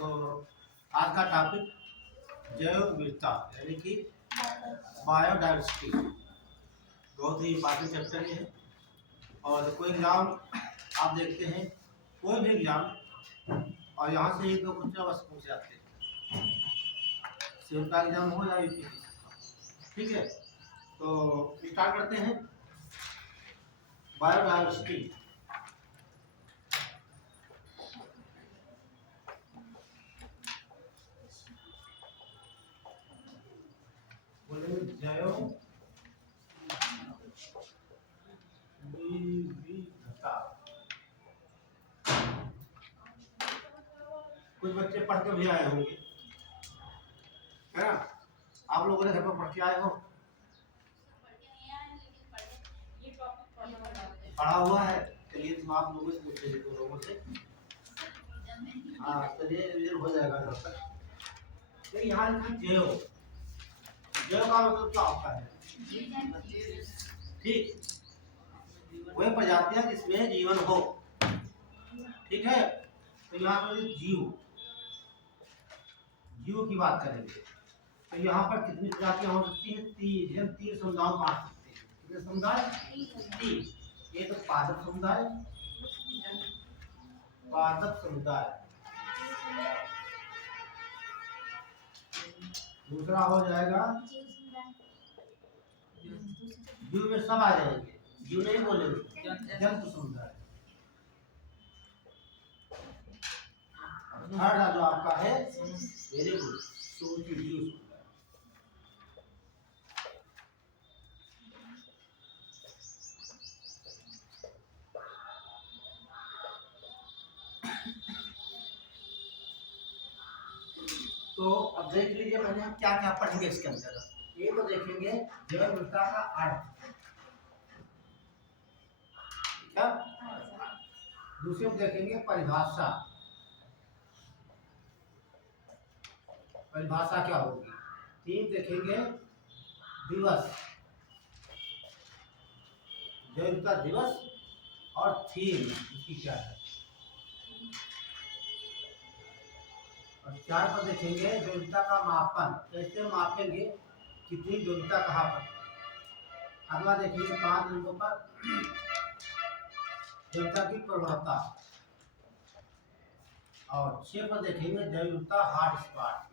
तो आज का टॉपिक जैव विविधता यानी कि बायोडाइवर्सिटी बहुत ही इंपॉर्टेंट चैप्टर है। और कोई एग्जाम आप देखते हैं, कोई भी एग्जाम, और यहाँ से ही दो क्वेश्चन बस पूछ जाते हैं, सिविल का एग्जाम हो या यूपीएससी। ठीक है, तो स्टार्ट करते हैं। बायोडाइवर्सिटी जैव विविधता। कुछ बच्चे पढ़ के भी आए होंगे, है ना? आप लोगों ने घर पर पढ़ के आए हो, पढ़ा हुआ है। चलिए तो आप लोगों से पूछ लीजिए, दो लोगों से। हाँ, चलिए रिविजन हो जाएगा घर तक। तो यहाँ लिखा जैव, जैव का मतलब क्या होता है? ठीक, वह प्रजातियां जिसमें जीवन हो। ठीक है, तो यहाँ पर जीव, जीव की बात करेंगे तो यहाँ पर कितनी प्रजातियां हो सकती हैं? तीन। तीन समुदायों में बांट सकते हैं। कितने समुदाय? तीन। एक तो पादप समुदाय, पादप समुदाय, दूसरा हो जाएगा जीव में सब आ जाएंगे, जीव नहीं बोलेंगे, जंतु समुदाय। थर्ड जो आपका है वेरी गुड, जीव समुदाय। तो अब देख लीजिए पहले हम क्या क्या पढ़ेंगे इसके अंदर। ये तो देखेंगे जैव विविधता का अर्थ, क्या? दूसरे में देखेंगे परिभाषा, परिभाषा क्या होगी। तीन देखेंगे दिवस, जैव विविधता दिवस, और थीम इसकी क्या है। और चार पर देखेंगे जैव विविधता का मापन, कैसे मापेंगे कितनी जैव विविधता कहाँ पर। अगला देखेंगे 5 नंबर पर जैव विविधता की प्रवणता, और 6 पर देखेंगे जैव विविधता हॉटस्पॉट,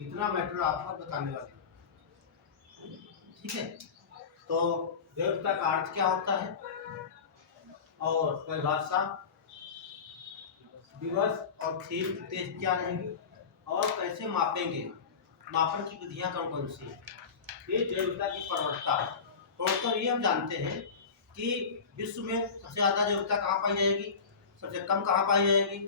इतना मैटर आपको बताने वाले। ठीक है, तो जैव विविधता का अर्थ क्या होता है, और परिभाषा, दिवस और थीम टेस्ट क्या रहेगी, और कैसे मापेंगे, मापन की विधियां कौन कौन सी है। ये जैव विविधता की प्रवणता। प्रवणता ये हम जानते हैं कि विश्व में सबसे ज़्यादा जैव विविधता कहाँ पाई जाएगी, सबसे कम कहाँ पाई जाएगी।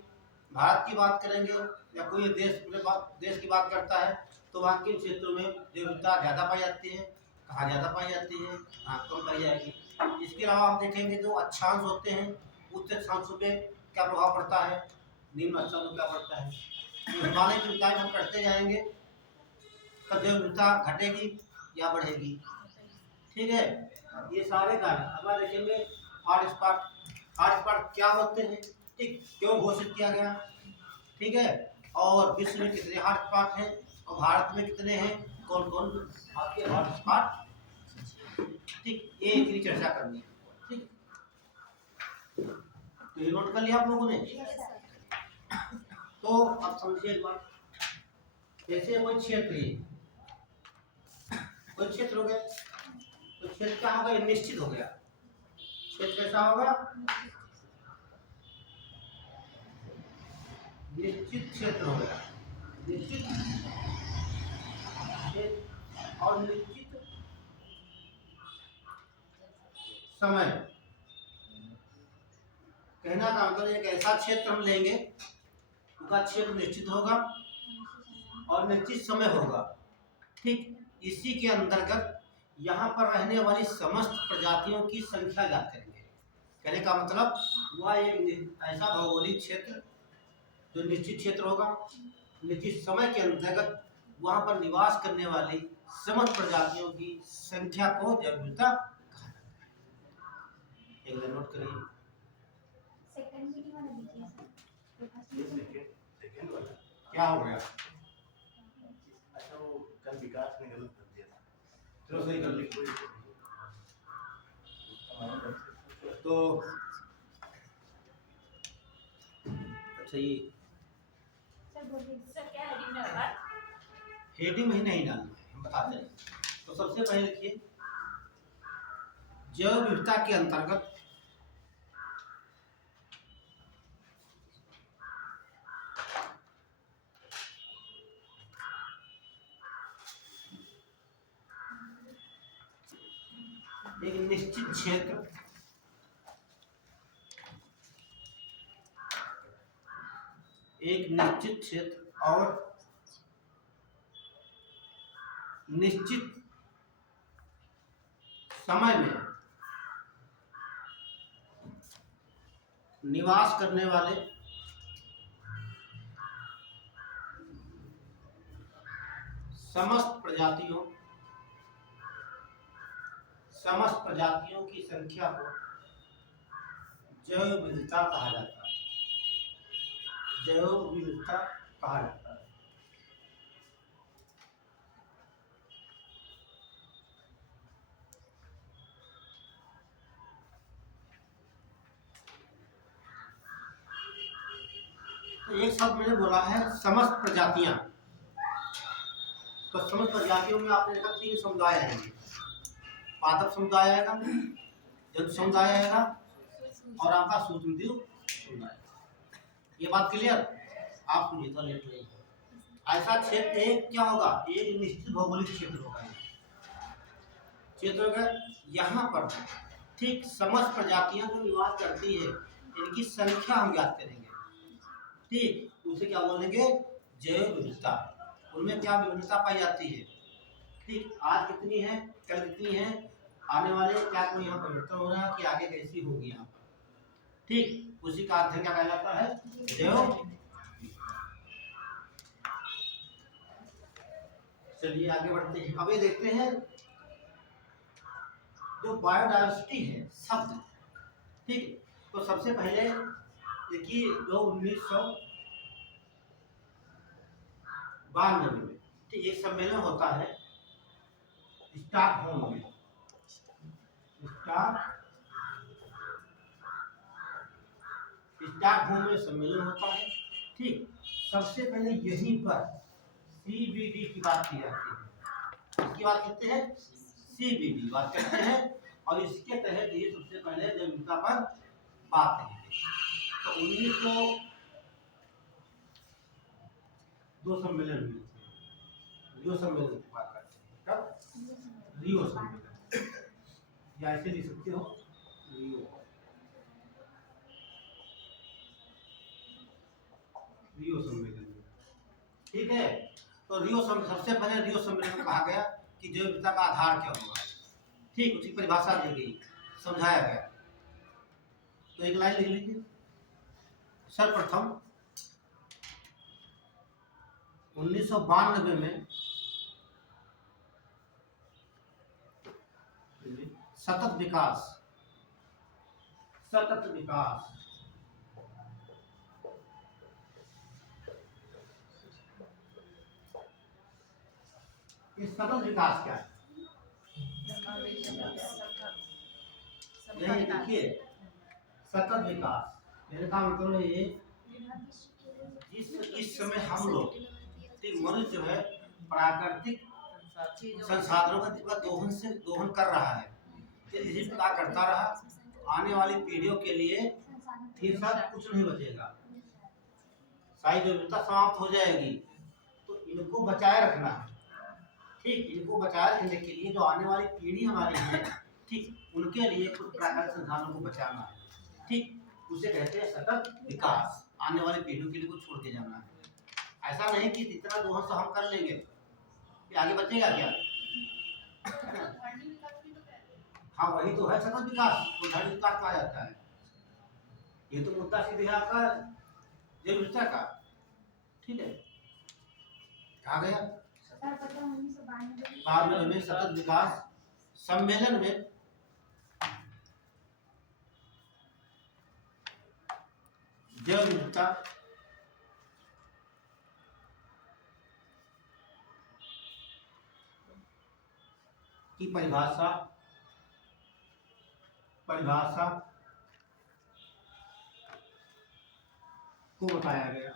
भारत की बात करेंगे या कोई देश की बात करता है तो वहाँ के क्षेत्रों में जैव विविधता ज़्यादा पाई जाती है, कहाँ ज़्यादा पाई जाती है, कहाँ कम पाई जाएगी। इसके अलावा आप देखेंगे जो अक्षांश होते हैं, उच्च अक्षांशों पे क्या प्रभाव पड़ता है, निम्न अक्षांशों क्या पड़ता है। तो हिमालय की ऊंचाई हम बढ़ते जाएंगे तब जैव विविधता घटेगी या बढ़ेगी। ठीक है, ये सारे कारण। अगला देखेंगे हॉटस्पॉट, हॉटस्पॉट क्या होते हैं, ठीक, क्यों घोषित किया गया। ठीक है, और विश्व में कितने हॉटस्पॉट हैं और भारत में कितने हैं, कौन कौन आपके हॉटस्पॉट। ठीक, ये इतनी चर्चा करनी है। ठीक, तो ये नोट कर लिया आप लोगों ने। तो अब समझिए एक बात, जैसे कोई क्षेत्र है, कोई क्षेत्र हो गया, तो क्षेत्र क्या होगा, निश्चित हो गया। क्षेत्र कैसा होगा, निश्चित क्षेत्र हो गया, निश्चित क्षेत्र और निश्चित समय। कहना का मतलब एक ऐसा क्षेत्र हम लेंगे, उसका क्षेत्र निश्चित होगा और निश्चित समय होगा। ठीक, इसी के अंतर्गत यहाँ पर रहने वाली समस्त प्रजातियों की संख्या ज्ञात करेंगे। कहने का मतलब वह एक ऐसा भौगोलिक क्षेत्र जो निश्चित क्षेत्र होगा, निश्चित समय के अंतर्गत वहाँ पर निवास करने वाली समस्त प्रजातियों की संख्या को जैव विविधता कहा जाता है। एक नोट करिए। सेकंड वाला। क्या हो गया? अच्छा वो कल विकास ने गलत कर दिया था। चलो सही कर ली। तो अच्छा ये सर क्या हेडिंग डाला? हेडिंग में ही नहीं डालना है, हम बताते हैं। तो सबसे पहले लिखिए जैव विविधता के अंतर्गत एक निश्चित क्षेत्र और निश्चित समय में निवास करने वाले समस्त प्रजातियों की संख्या को जैव विविधता कहा जाता है। जैव विविधता कहा जाता है। तो एक शब्द मैंने बोला है समस्त प्रजातियां। तो समस्त प्रजातियों में आपने देखा 3 समुदाय आएंगे। पादप समुदाय आएगा, जंतु समुदाय आएगा और आपका सूक्ष्मजीव समुदाय। ये बात क्लियर? आप सुनिए तो लेट नहीं है। ऐसा क्षेत्र एक क्या होगा? एक निश्चित भौगोलिक क्षेत्र होगा। क्षेत्र होगा यहाँ पर ठीक समस्त प्रजातियां जो निवास करती है इनकी संख्या हम ज्ञात करेंगे। ठीक, उसे क्या बोलेंगे? जैव विविधता। उनमें क्या विविधता पाई जाती है? ठीक, आज कितनी है, कल कितनी है, आने वाले क्या कोई यहाँ परिवर्तन हो रहा है कि आगे कैसी होगी यहाँ पर। ठीक, उसी का अध्ययन क्या कहलाता है? जैव। चलिए आगे बढ़ते हैं। अब ये देखते हैं जो बायोडायवर्सिटी है शब्द। ठीक, तो सबसे पहले देखिए जो 1992 में ठीक एक सम्मेलन होता है स्टॉकहोम में। स्टॉकहोम में सम्मेलन होता है। ठीक, सबसे पहले यहीं पर CBD की बात की जाती है। इसकी बात करते हैं, CBD बात करते हैं और इसके तहत ये सबसे पहले जैव विविधता पर बात करेंगे। तो 1902 सम्मेलन हुए थे। रियो सम्मेलन की बात करते हैं। कब? रियो सम्मेलन, या ऐसे लिख सकते हो रियो सम्मेलन। ठीक है, तो सबसे पहले रियो सम्मेलन में कहा गया कि जैव विविधता का आधार क्या होगा। ठीक, उसकी परिभाषा दी गई, समझाया गया। तो एक लाइन लिख लीजिए। सर्वप्रथम 1992 में सतत विकास ये सतत विकास क्या है? नहीं, देखिए सतत विकास मेरे का मतलब ये इस समय हम लोग मनुष्य जो है प्राकृतिक संसाधनों का दोहन कर रहा है। इसी प्रकार करता रहा, आने वाली पीढ़ियों के लिए फिर सब कुछ नहीं बचेगा, सारी विविधता समाप्त हो जाएगी। तो इनको बचाए रखना है। ठीक, इनको बचाए रखने के लिए जो आने वाली पीढ़ी हमारी है, ठीक, उनके लिए कुछ प्राकृतिक संसाधनों को बचाना है। ठीक, उसे कहते हैं सतत विकास। आने वाली पीढ़ियों के लिए कुछ छोड़ के जाना है। ऐसा नहीं कि जितना दोहन से हम कर लेंगे कि आगे बचेगा क्या? हाँ, वही तो है सतत विकास, तो धन विकास कहा जाता है। ये तो मुद्दा सीधे आपका जैव विविधता का। ठीक है, कहा गया 92 में सतत विकास सम्मेलन में जैव विविधता की परिभाषा परिभाषा को बताया गया।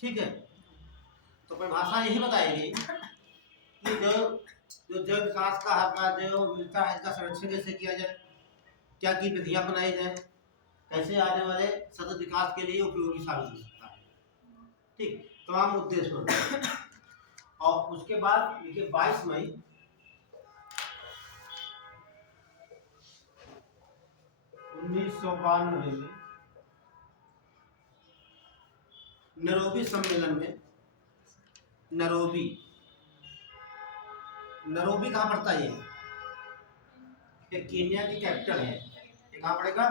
ठीक है, तो परिभाषा यही बताएगी कि जो जो जैव विकास का हक जो मिलता है, इसका संरक्षण कैसे किया जाए, क्या की विधियां बनाई जाए, कैसे आने वाले सतत विकास के लिए उपयोगी साबित हो सकता है। ठीक, तमाम उद्देश्य होते हैं। और उसके बाद देखिए 22 मई 1992 में नैरोबी सम्मेलन में, नैरोबी कहाँ पड़ता है? ये केन्या की कैपिटल है। ये कहाँ पड़ेगा?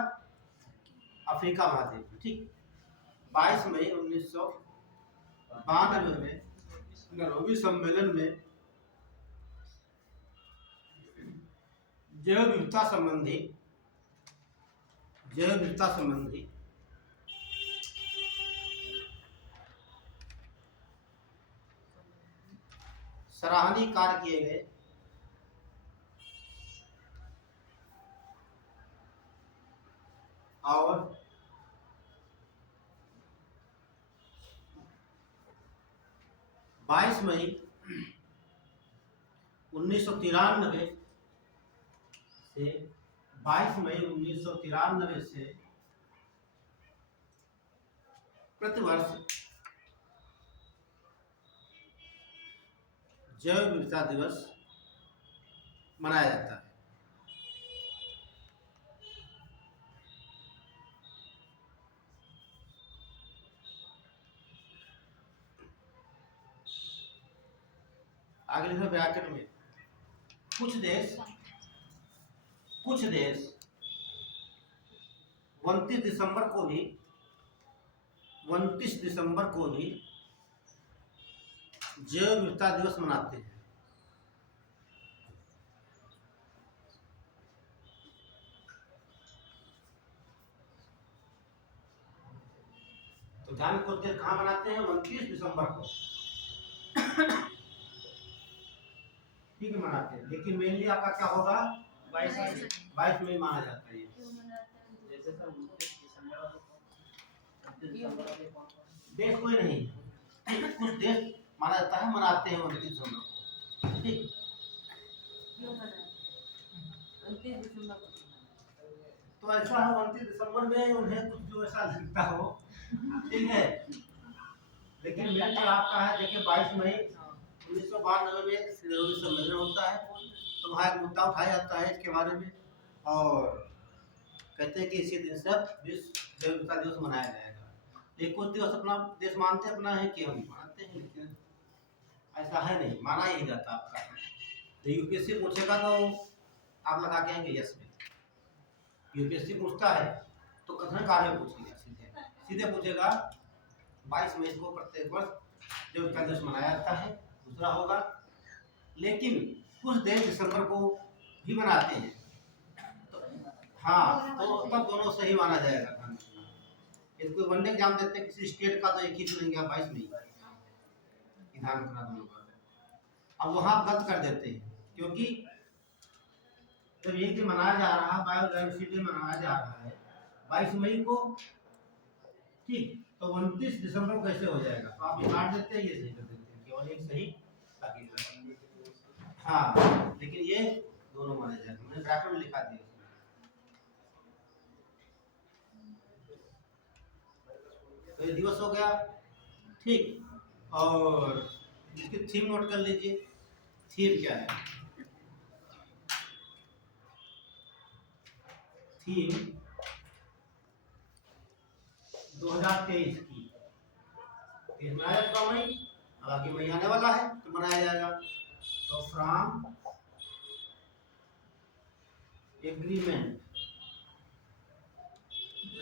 अफ्रीका महाद्वीप में। ठीक, 22 मई 1992 में नैरोबी सम्मेलन में जैव विविधता संबंधी सराहनीय कार्य किए गए और 22 मई 1993 से 22 मई 1993 से प्रतिवर्ष जैव विविधता दिवस मनाया जाता है। आगे लिखा ब्रैकेट में, कुछ देश 29 दिसंबर को भी जैव विविधता दिवस मनाते हैं। तो ध्यान को कहाँ मनाते हैं? 29 दिसंबर को। ठीक है, मनाते हैं, लेकिन मेनली आपका क्या होगा? 22 मई माना जाता है। देश कोई नहीं, कुछ देश माना जाता है, मनाते हैं 29 दिसंबर को। ठीक, तो ऐसा है 29 दिसंबर में उन्हें कुछ जो ऐसा लगता हो। ठीक है, लेकिन मेन जो आपका है, देखिए 22 मई 1992 में नैरोबी सम्मेलन होता है, तो वहाँ एक मुद्दा उठाया जाता है इसके बारे में, और कहते हैं कि इसी दिन से विश्व जैव विविधता दिवस मनाया जाएगा। एक कुछ दिवस अपना देश मानते अपना है कि हम मानते हैं, लेकिन ऐसा है नहीं, माना ही जाता आपका। यूपीएससी पूछेगा तो आप लगा के आएंगे यस में। यूपीएससी पूछता है तो कथन कार्य में पूछेगा, सीधे पूछेगा 22 मई को प्रत्येक वर्ष जैव विविधता दिवस मनाया जाता है। दूसरा होगा, लेकिन कुछ देश दिसंबर को भी मनाते हैं। तो हाँ, तो तब दोनों सही माना जाएगा। इसको वनडे एग्जाम देते हैं किसी स्टेट का, तो एक ही चुनेंगे आप 22 मई, ध्यान रखना दोनों बात। अब वहाँ गलत कर देते हैं, क्योंकि जब ये दिन मनाया जा रहा है, बायोडायवर्सिटी मनाया जा रहा है 22 मई को, ठीक, तो 29 दिसंबर को कैसे हो जाएगा? तो आप ये काट देते हैं, ये सही कर देते हैं, केवल एक सही ताकि। हाँ, लेकिन ये दोनों माने जाएंगे, मैंने ब्रैकेट में लिखा दिया। तो ये दिवस हो गया। ठीक, और इसकी थीम नोट कर लीजिए। थीम क्या है? थीम 2023 की मनाया जाएगा मई, आगे मई आने वाला है तो मनाया जाएगा। तो फ्रॉम एग्रीमेंट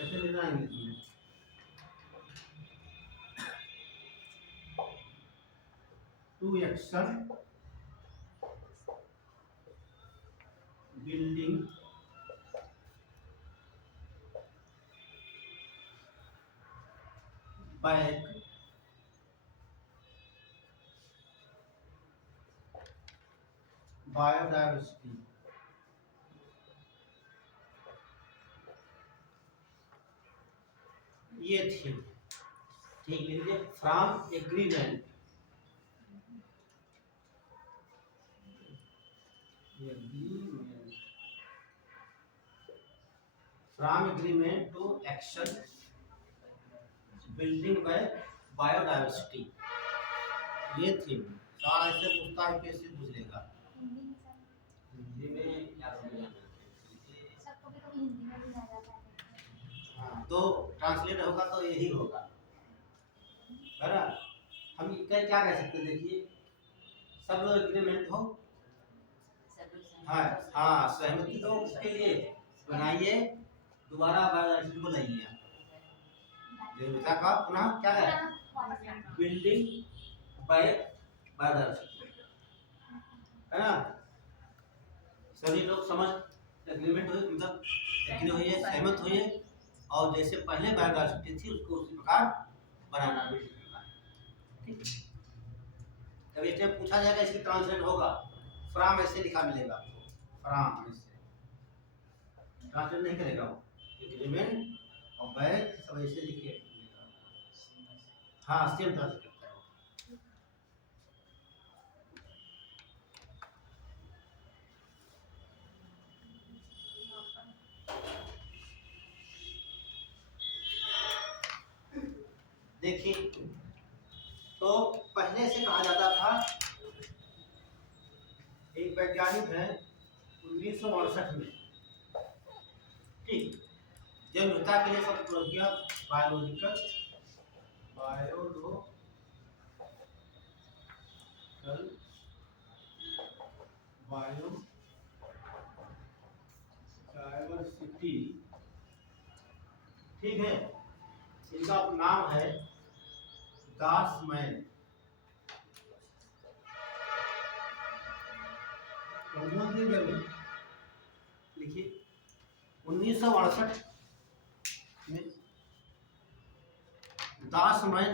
ऐसे लेना है इंग्लिश में, to action building back biodiversity, ये थी। ठीक लीजिए, from agreement, from agreement to action building by biodiversity, ये थी। सारा ऐसे पूछता है, कैसे पूछ लेगा हिंदी में या तो हाँ, तो ट्रांसलेट होगा तो यही होगा, है ना। हम क्या क्या कह सकते हैं, देखिए, सब लोग एग्रीमेंट हो, हाँ हाँ, सहमति तो उसके लिए बनाइए, दोबारा बायोडाइवर्सिटी को लाइए, जैविकता का पुनः क्या है, बिल्डिंग बाय बायोडाइवर्सिटी, है ना। सभी लोग समझ एग्रीमेंट हुए, मतलब एग्री हुई है, सहमत हुई है, और जैसे पहले बायोडाइवर्सिटी थी उसको उसी प्रकार बनाना भी करना है, ठीक है। तब इसमें पूछा जाएगा, इसकी ट्रांसलेट होगा, फ्राम ऐसे लिखा मिलेगा आपको, फ्राम ऐसे ट्रांसलेट नहीं करेगा वो, एग्रीमेंट और बैक सब ऐसे लिखे, हाँ सेम ट्रांसलेट करता है वो। देखिए, तो पहले से कहा जाता था, एक वैज्ञानिक है 1968 में, ठीक, जब विविधता के लिए शब्द प्रयोग किया, बायोलॉजिकल बायोडाइवर्सिटी, ठीक है। इनका नाम है दासमैन, लिखिए 1968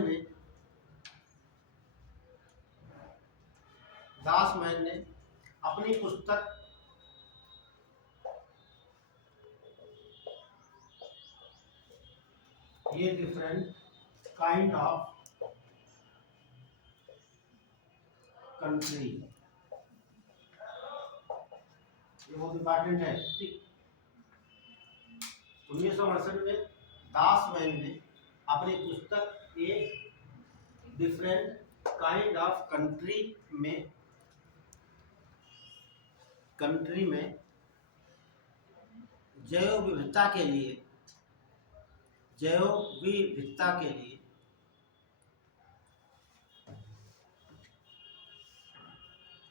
में दासमैन ने अपनी पुस्तक ये डिफरेंट काइंड ऑफ कंट्री, ये बहुत इंपॉर्टेंट है, ठीक। 1968 में दासमैन ने अपनी पुस्तक a different kind of country में जैव विविधता के लिए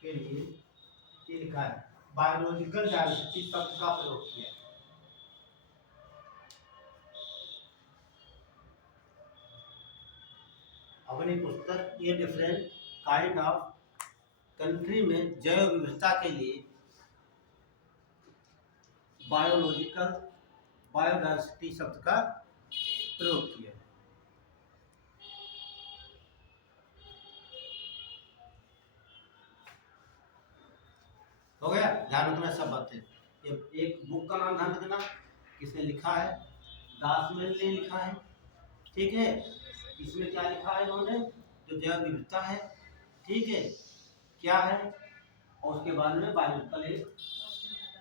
ये लिखा है, बायोलॉजिकल डाइवर्सिटी शब्द का प्रयोग किया। अपनी पुस्तक ये डिफरेंट काइंड ऑफ कंट्री में जैव विविधता के लिए बायोडाइवर्सिटी शब्द का प्रयोग किया। हो गया, ध्यान रखना सब बातें। एक बुक का नाम ध्यान रखना, किसने लिखा है, दासमैन ने लिखा है, ठीक है। इसमें क्या लिखा है इन्होंने, जो जैव विविधता है, ठीक है, क्या है, और उसके बाद में बायोलॉजिकल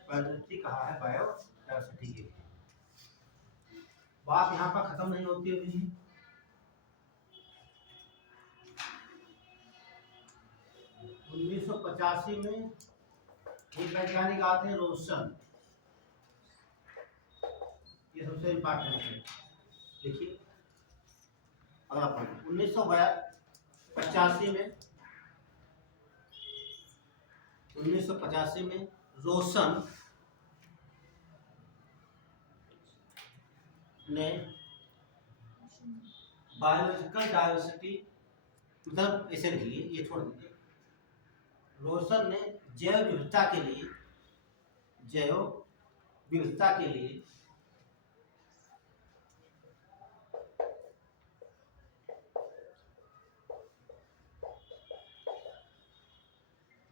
बायोडाइवर्सिटी कहा है, बायोडाइवर्सिटी के लिए। बात यहाँ पर खत्म नहीं होती अभी। 1985 में एक वैज्ञानिक आते हैं रोशन, ये सबसे इम्पोर्टेंट है, देखिए अगला पॉइंट। 1985 में रोशन ने बायोलॉजिकल डाइवर्सिटी, मतलब ऐसे लिख लिए, ये छोड़ दीजिए, रोशन ने जैव विविधता के लिए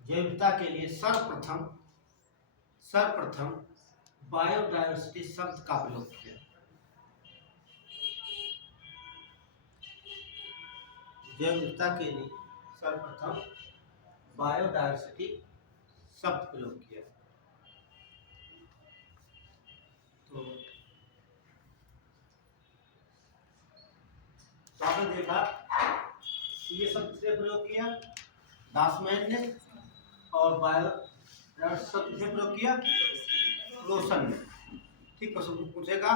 जैविकता के लिए सर्वप्रथम बायोडायवर्सिटी शब्द का प्रयोग किया। जैविकता के लिए सर्वप्रथम बायोडायवर्सिटी शब्द प्रयोग किया। तो आपने देखा ये शब्द से प्रयोग किया दासमैन ने, और बायोडायवर्सिटी शब्द से प्रयोग किया रोशन ने। ठीक, प्रश्न पूछेगा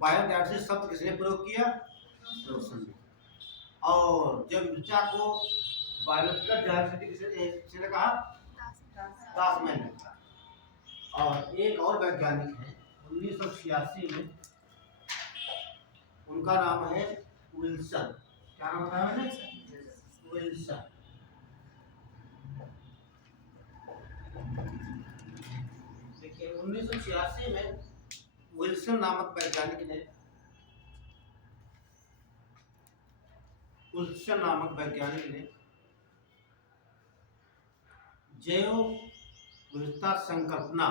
बायोडायवर्सिटी शब्द किसने प्रयोग किया? रोशन ने। और जब ऊर्जा को बायोलॉजिकल डायवर्सिटी किसने कहा? दासमैन ने कहा। और एक और वैज्ञानिक है 1986 में, उनका नाम है विल्सन। क्या नाम बताया मैंने? विल्सन। देखिए 1986 में विल्सन नामक वैज्ञानिक ने जैव विविधता संकल्पना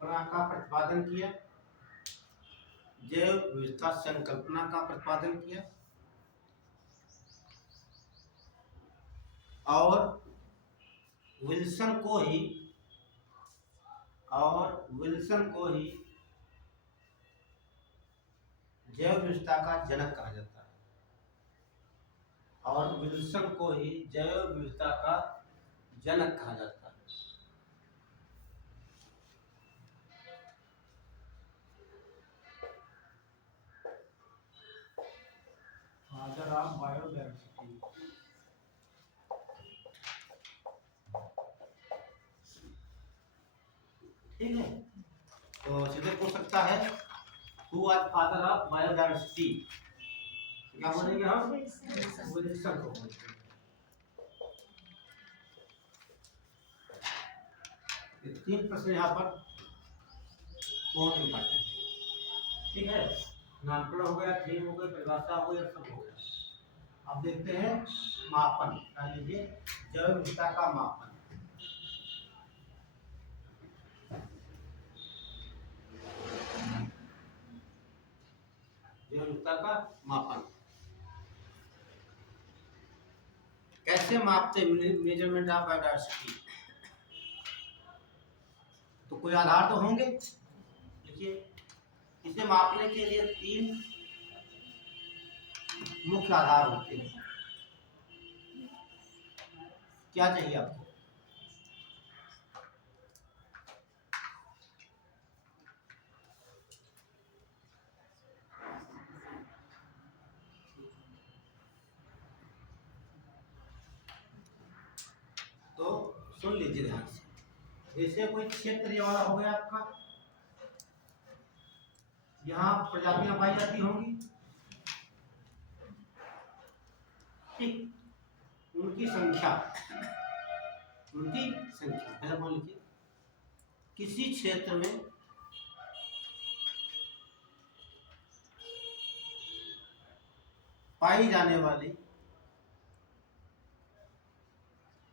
का प्रतिपादन किया। जैव विविधता संकल्पना का प्रतिपादन किया और विल्सन को ही जैव विविधता का जनक कहा जाता है। Father of biodiversity. ठीक है, तो सीधे पूछ सकता है who was father of biodiversity? क्या बोलेंगे हम? विल्सन को बोलते हैं। ये 3 प्रश्न यहाँ पर बहुत इम्पोर्टेंट है। ठीक है, नामकरण हो गया, थीम हो गया, परिभाषा हो गया, सब हो गया। अब देखते हैं मापन। मान लीजिए जैव विविधता का मापन। जैव विविधता का मापन कैसे मापते? Measurement of biodiversity. तो कोई आधार तो होंगे। देखिए इसे मापने के लिए 3 मुख्य आधार होते हैं। क्या चाहिए आपको? तो सुन लीजिए ध्यान से। जैसे कोई क्षेत्र ये वाला हो गया आपका, यहाँ प्रजातियां पाई जाती होंगी। ठीक, उनकी संख्या पहले मान लीजिए किसी क्षेत्र में पाई जाने वाली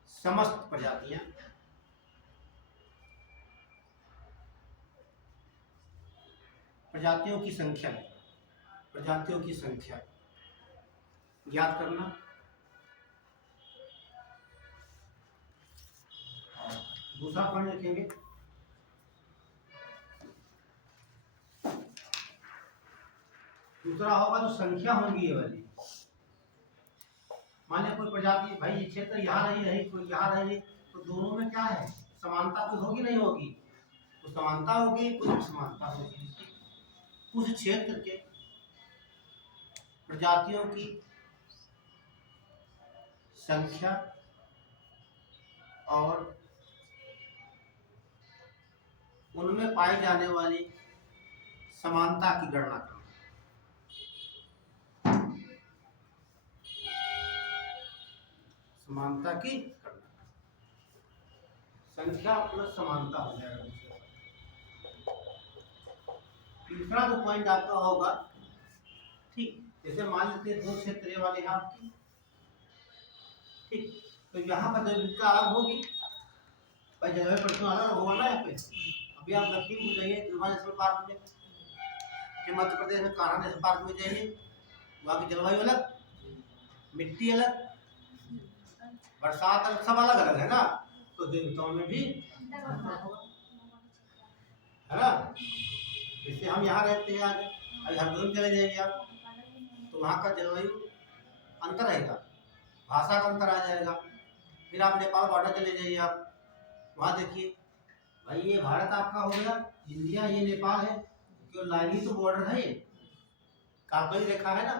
समस्त प्रजातियों की संख्या ज्ञात करना। दूसरा पॉइंट लिखेंगे दूसरा होगा जो संख्या होंगी ये वाली। मान लिया कोई प्रजाति, भाई ये क्षेत्र यहाँ रही कोई यहाँ रही, तो दोनों में क्या है? समानता कुछ होगी नहीं होगी? कुछ समानता होगी, कुछ असमानता होगी। उस क्षेत्र के प्रजातियों की संख्या और उनमें पाई जाने वाली समानता की गणना करना। समानता की गणना, संख्या प्लस समानता हो जाएगा। तीसरा जो पॉइंट आपका होगा ठीक, जैसे मान लेते हैं 2 क्षेत्र ये वाले हैं आपकी, ठीक, तो यहाँ पर जैविकता अलग होगी भाई, जलवायु परिवर्तन अलग होगा ना यहाँ पे। अभी आप लखीमपुर जाइए दुर्गा नेशनल पार्क में, फिर मध्य प्रदेश में कान्हा नेशनल पार्क में जाइए, वहाँ की जलवायु अलग, मिट्टी अलग, बरसात अलग, सब अलग अलग है ना, तो देवताओं में भी है ना। जैसे हम यहाँ रहते हैं आज, अभी हरदोई चले जाएंगे आप, तो वहाँ का जलवायु अंतर रहेगा, भाषा का अंतर आ जाएगा। फिर आप नेपाल बॉर्डर चले जाइए आप, वहाँ देखिए भाई ये भारत आपका हो गया, इंडिया ये नेपाल है, क्यों लाइन ही तो बॉर्डर है, ये कागज रेखा है ना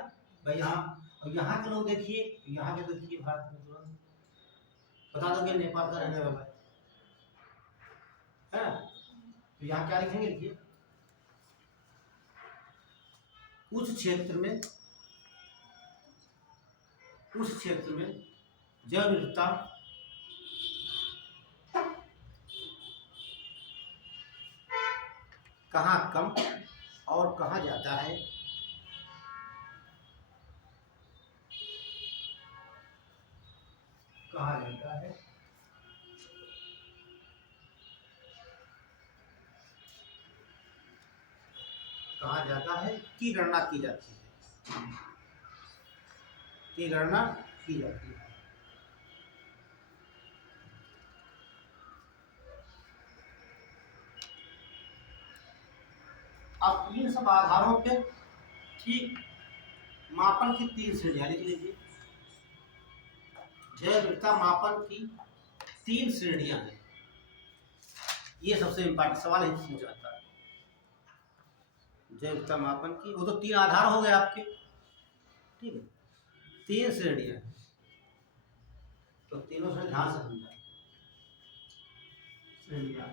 भाई यहाँ। और यहाँ के लोग देखिए, यहाँ के देखिए भारत में तुरंत बता दोगे नेपाल का रहने वाला है ना। तो यहाँ क्या लिखेंगे, देखिए उस क्षेत्र में जैव विविधता कहाँ कम और कहाँ ज्यादा है, कहाँ ज्यादा है, कहाँ ज्यादा है की गणना की जाती है, की गणना की जाती है। अब इन सब आधारों पे ठीक मापन की 3 श्रेणियां लिख लीजिए। जैव विविधता मापन की 3 श्रेणियां हैं, ये सबसे इम्पोर्टेंट सवाल है पूछा जाता है। जैव विविधता मापन की, वो तो 3 आधार हो गए आपके, ठीक है, 3 श्रेणियां, तो तीनों से ध्यान से समझाए श्रेणियां।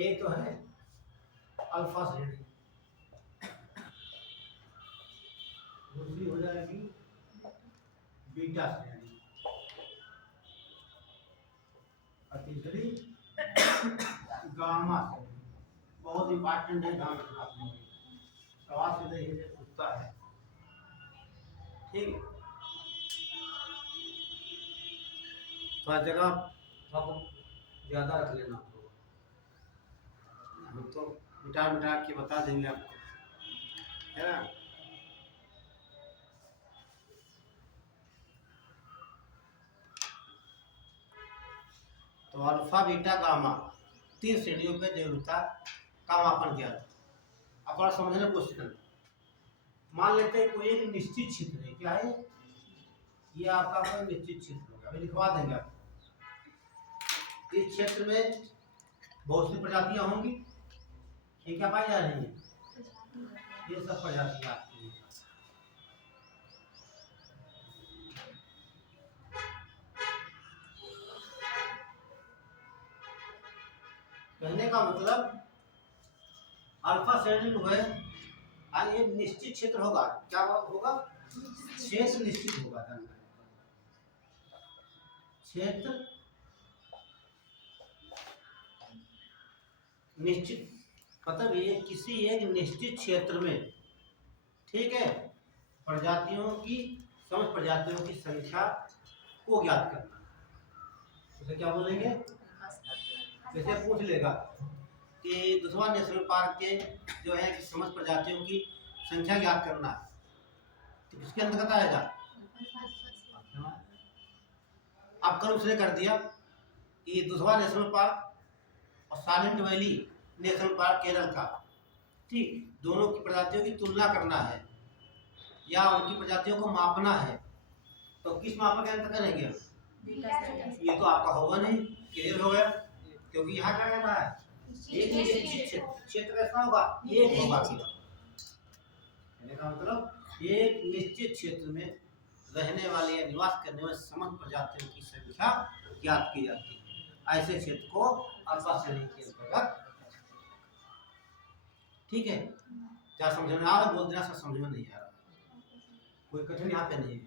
एक तो है अल्फा श्रेणी, दूसरी हो जाएगी बीटा श्रेणी, और तीसरी गामा श्रेणी। बहुत इंपॉर्टेंट है, ध्यान रखना आपने, सवाल सीधे ही से पूछता है, ठीक। थोड़ा जगह आपको ज्यादा रख लेना, हम तो मिटा मिटा के बता देंगे आपको, है ना। तो अल्फा बीटा गामा 3 श्रेणियों पे जैव विविधता का मापन किया जाता है। अब समझने की कोशिश करें, मान लेते हैं कोई एक निश्चित क्षेत्र है, क्या है ये आपका कोई निश्चित क्षेत्र होगा, अभी लिखवा देंगे आपको। इस क्षेत्र में बहुत सी प्रजातियां होंगी, ये क्या पाई जा रही है, ये सब प्रजातियां आपकी। कहने का मतलब अल्फा श्रेणी में है, एक निश्चित क्षेत्र होगा, क्या होगा, क्षेत्र निश्चित होगा, क्षेत्र निश्चित, मतलब ये किसी एक निश्चित क्षेत्र में, ठीक है, प्रजातियों की समस्त प्रजातियों की संख्या को ज्ञात करना, उसे क्या बोलेंगे। जैसे पूछ लेगा कि दुधवा नेशनल पार्क के जो है कि समस्त प्रजातियों की संख्या ज्ञात करना है, तो किसके अंतर्गत आएगा। अब कल उसने कर दिया कि दुधवा नेशनल पार्क और silent valley national park Kerala का, ठीक, दोनों की प्रजातियों की तुलना करना है या उनकी प्रजातियों को मापना है, तो किस मापक के अंतर करेंगे। ये तो आपका होगा नहीं, क्लियर हो गया, क्योंकि यहाँ क्या कहना है, एक निश्चित क्षेत्र कैसा होगा, एक होगा। कहने का मतलब एक निश्चित क्षेत्र में रहने वाले या निवास करने वाले समस्त प्रजातियों की संख्या ज्ञात की जाती है। ऐसे क्षेत्र को अल्पा श्रेणी के अंतर्गत। ठीक है, क्या समझ में आ रहा है? बोल देना, समझ में नहीं आ रहा, कोई कठिन यहाँ पे नहीं है।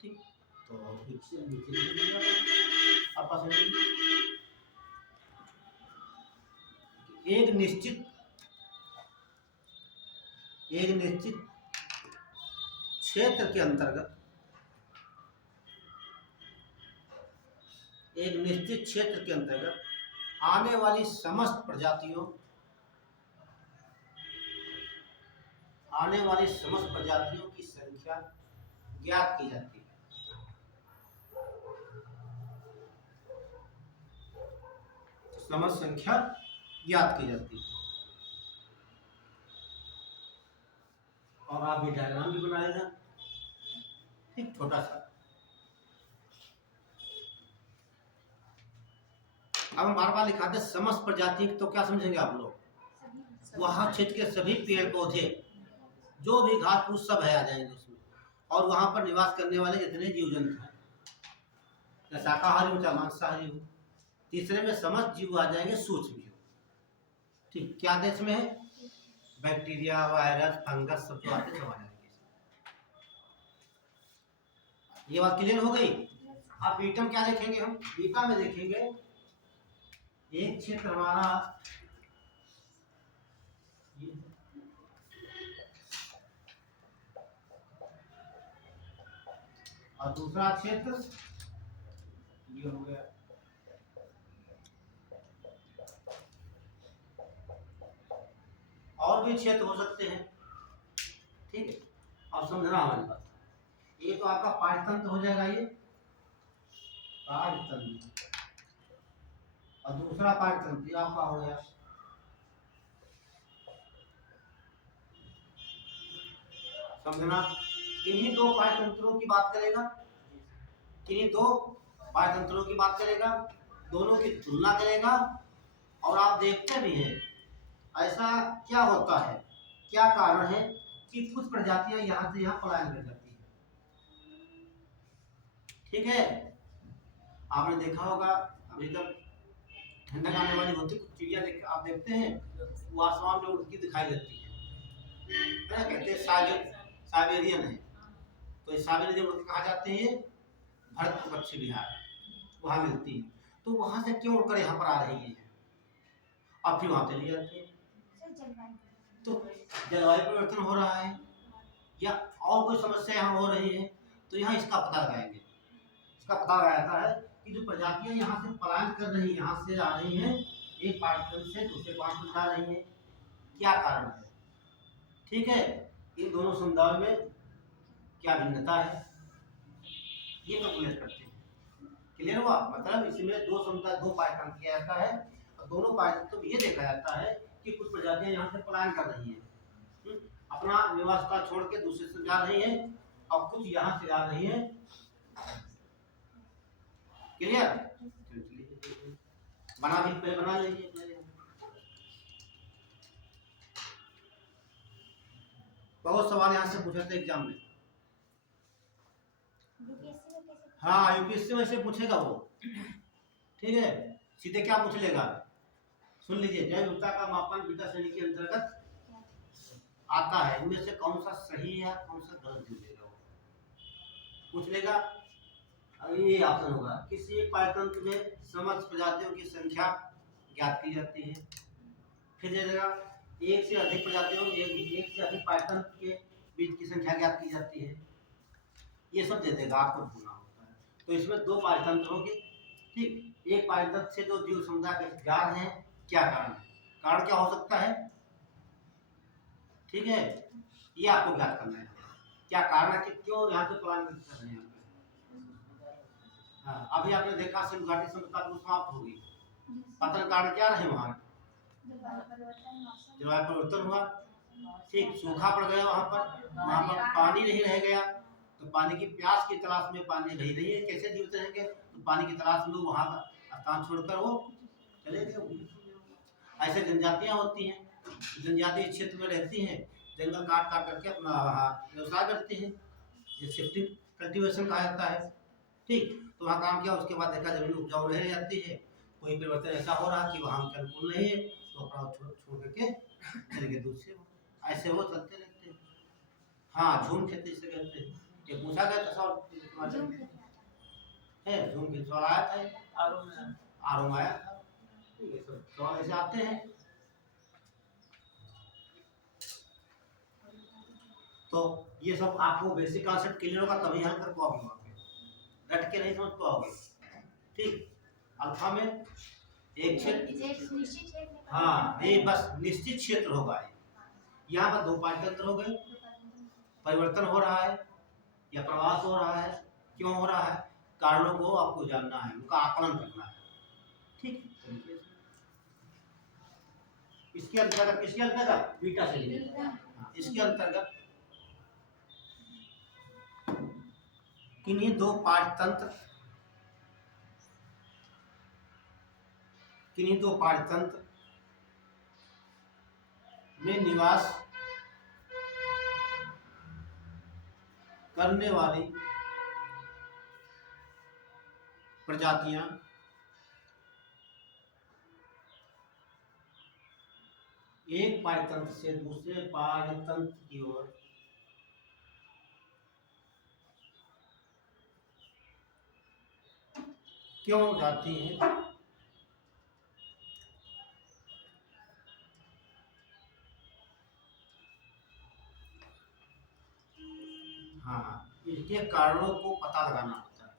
ठीक, तो इससे नीचे अल्पा श्रेणी एक निश्चित क्षेत्र के अंतर्गत आने वाली समस्त प्रजातियों की संख्या ज्ञात की जाती है। समस्त संख्या ज्ञात की जाती है। और आप ये डायग्राम भी बनाएगा, ठीक, छोटा सा। अब हम बार बार लिखाते समस्त प्रजाति, तो क्या समझेंगे आप लोग? वहाँ क्षेत्र के सभी पेड़ पौधे, जो भी घास फूस सब है, आ जाएंगे उसमें। और वहाँ पर निवास करने वाले जितने जीव जंतु हैं, या शाकाहारी हो चाहे मांसाहारी हो। तीसरे में समस्त जीव आ जाएंगे, सूक्ष्म जीव। ठीक, क्या देश में है? बैक्टीरिया, वायरस, फंगस सब जो आते सब आ जाएंगे। ये बात क्लियर हो गई? अब बीटा में क्या देखेंगे हम? बीटा में देखेंगे एक क्षेत्र हमारा और दूसरा क्षेत्र ये हो गया। और भी क्षेत्र हो सकते हैं, ठीक है। अब समझना हमारे पास, ये तो आपका पाठ्यतंत्र हो जाएगा, ये पाठ्यतंत्र, और दूसरा पाठ्यतंत्र आपका हो गया समझना। किन्हीं दो पाठ्यतंत्रों की बात करेगा, दोनों की तुलना करेगा। और आप देखते भी हैं ऐसा क्या होता है, क्या कारण है कि कुछ प्रजातियां यहाँ से यहाँ पलायन कर जाती है। ठीक है, आपने देखा होगा अभी तक ठंडक आने वाली होती, कुछ चिड़िया आप देखते हैं वो आसमान में उड़ती दिखाई देती है ना, कहते हैं साइबेरियन है। तो ये साइबेरियन उड़ के कहाँ जाते हैं? भरतपुर पश्चिम बिहार, वहाँ मिलती है। तो वहाँ से क्यों उड़कर यहाँ पर आ रही है और फिर वहाँ चली जाती है? तो जलवायु परिवर्तन हो रहा है या और कोई समस्या यहाँ हो रही है, तो यहाँ इसका पता लगाएंगे। इसका पता लगाया है कि जो प्रजातियां यहाँ से पलायन कर रही हैं, यहाँ से आ रही हैं, एक पार्टिकल से दूसरे पार्टिकल जा रही हैं, क्या कारण है? ठीक है, इन दोनों समुदायों में क्या भिन्नता है, ये कैलकुलेट करते हैं। क्लियर हुआ? मतलब इसमें दो समुदाय, दो पार्टिकल किया जाता है, और दोनों पार्टिकल तो ये देखा जाता है कि कुछ प्रजातियां यहाँ से पलायन कर रही हैं, अपना निवास स्थल छोड़ के दूसरे से जा रही हैं, और कुछ यहाँ से आ रही हैं। क्लियर? बना लीजिए। बहुत सवाल यहाँ से पूछे थे एग्जाम में। हाँ, यूपीएससी में से पूछेगा वो, ठीक है। सीधे क्या पूछ लेगा, सुन लीजिए, जैव विविधता का मापन बीटा श्रेणी के अंतर्गत आता है, इनमें से कौन सा सही है, कौन सा गलत देगा वो पूछ लेगा। ये ऑप्शन होगा, किसी एक पाठ्यतंत्र में समस्त प्रजातियों की संख्या ज्ञात की जाती है। फिर दे देगा एक से अधिक प्रजातियों, एक से अधिक पाठ्यतंत्र के बीच की संख्या ज्ञात की जाती है। ये सब दे देगा, आपको ढूंढना होता है। तो इसमें दो पाठ्यतंत्रों की, ठीक, एक पाठ्यतंत्र से जो जीव समुदाय जा रहे हैं, क्या कारण है, कारण क्या हो सकता है, ठीक है, ये आपको ज्ञात करना है। क्या कारण है कि क्यों यहाँ से पलायन कर रहे हैं। हाँ, अभी आपने देखा सिंधु घाटी सभ्यता समाप्त होगी, पतन कारण क्या रहे वहाँ? जलवायु परिवर्तन हुआ, ठीक, सूखा पड़ गया वहाँ पर पानी नहीं रह गया, तो पानी की प्यास की तलाश में पानी रही नहीं है, कैसे जीवित रहेंगे? तो पानी की तलाश में वहाँ का स्थान छोड़कर वो चले गए। ऐसे जनजातियाँ होती हैं, जनजातीय क्षेत्र में रहती हैं, जंगल काट करके अपना व्यवसाय करते हैं, ये शिफ्टिंग कल्टीवेशन कहा जाता है। ठीक, तो वहाँ काम किया, उसके बाद देखा जमीन उपजाऊ रह जाती है, कोई परिवर्तन ऐसा हो रहा कि वहाँ के अनुकूल नहीं है, तो अपना छोड़ करके चले गए दूसरे, ऐसे वो चलते रहते हैं। हाँ, झूम खेती से कहते हैं। ये पूछा गया था सवाल है, झूम खेती सवाल आया था, आरोम आया था। ये सब सवाल ऐसे आते हैं। तो ये सब आपको बेसिक कॉन्सेप्ट क्लियर होगा तभी हल कर पाओगे, वहाँ पे रट के नहीं समझ पाओगे। ठीक, अल्फा में एक क्षेत्र, हाँ ये बस निश्चित क्षेत्र होगा। यहाँ पर दो पाठ्यतंत्र हो गए, परिवर्तन हो रहा है या प्रवास हो रहा है, क्यों हो रहा है, कारणों को आपको जानना है, उनका आकलन करना है। ठीक, इसके अंतर्गत बीटा से इसके अंतर्गत किन्हीं दो पाठ्यतंत्र में निवास करने वाली प्रजातियां एक पाठ्यतंत्र से दूसरे पाठ्यतंत्र की ओर क्यों जाती हैं? हाँ, इसके कारणों को पता लगाना होता है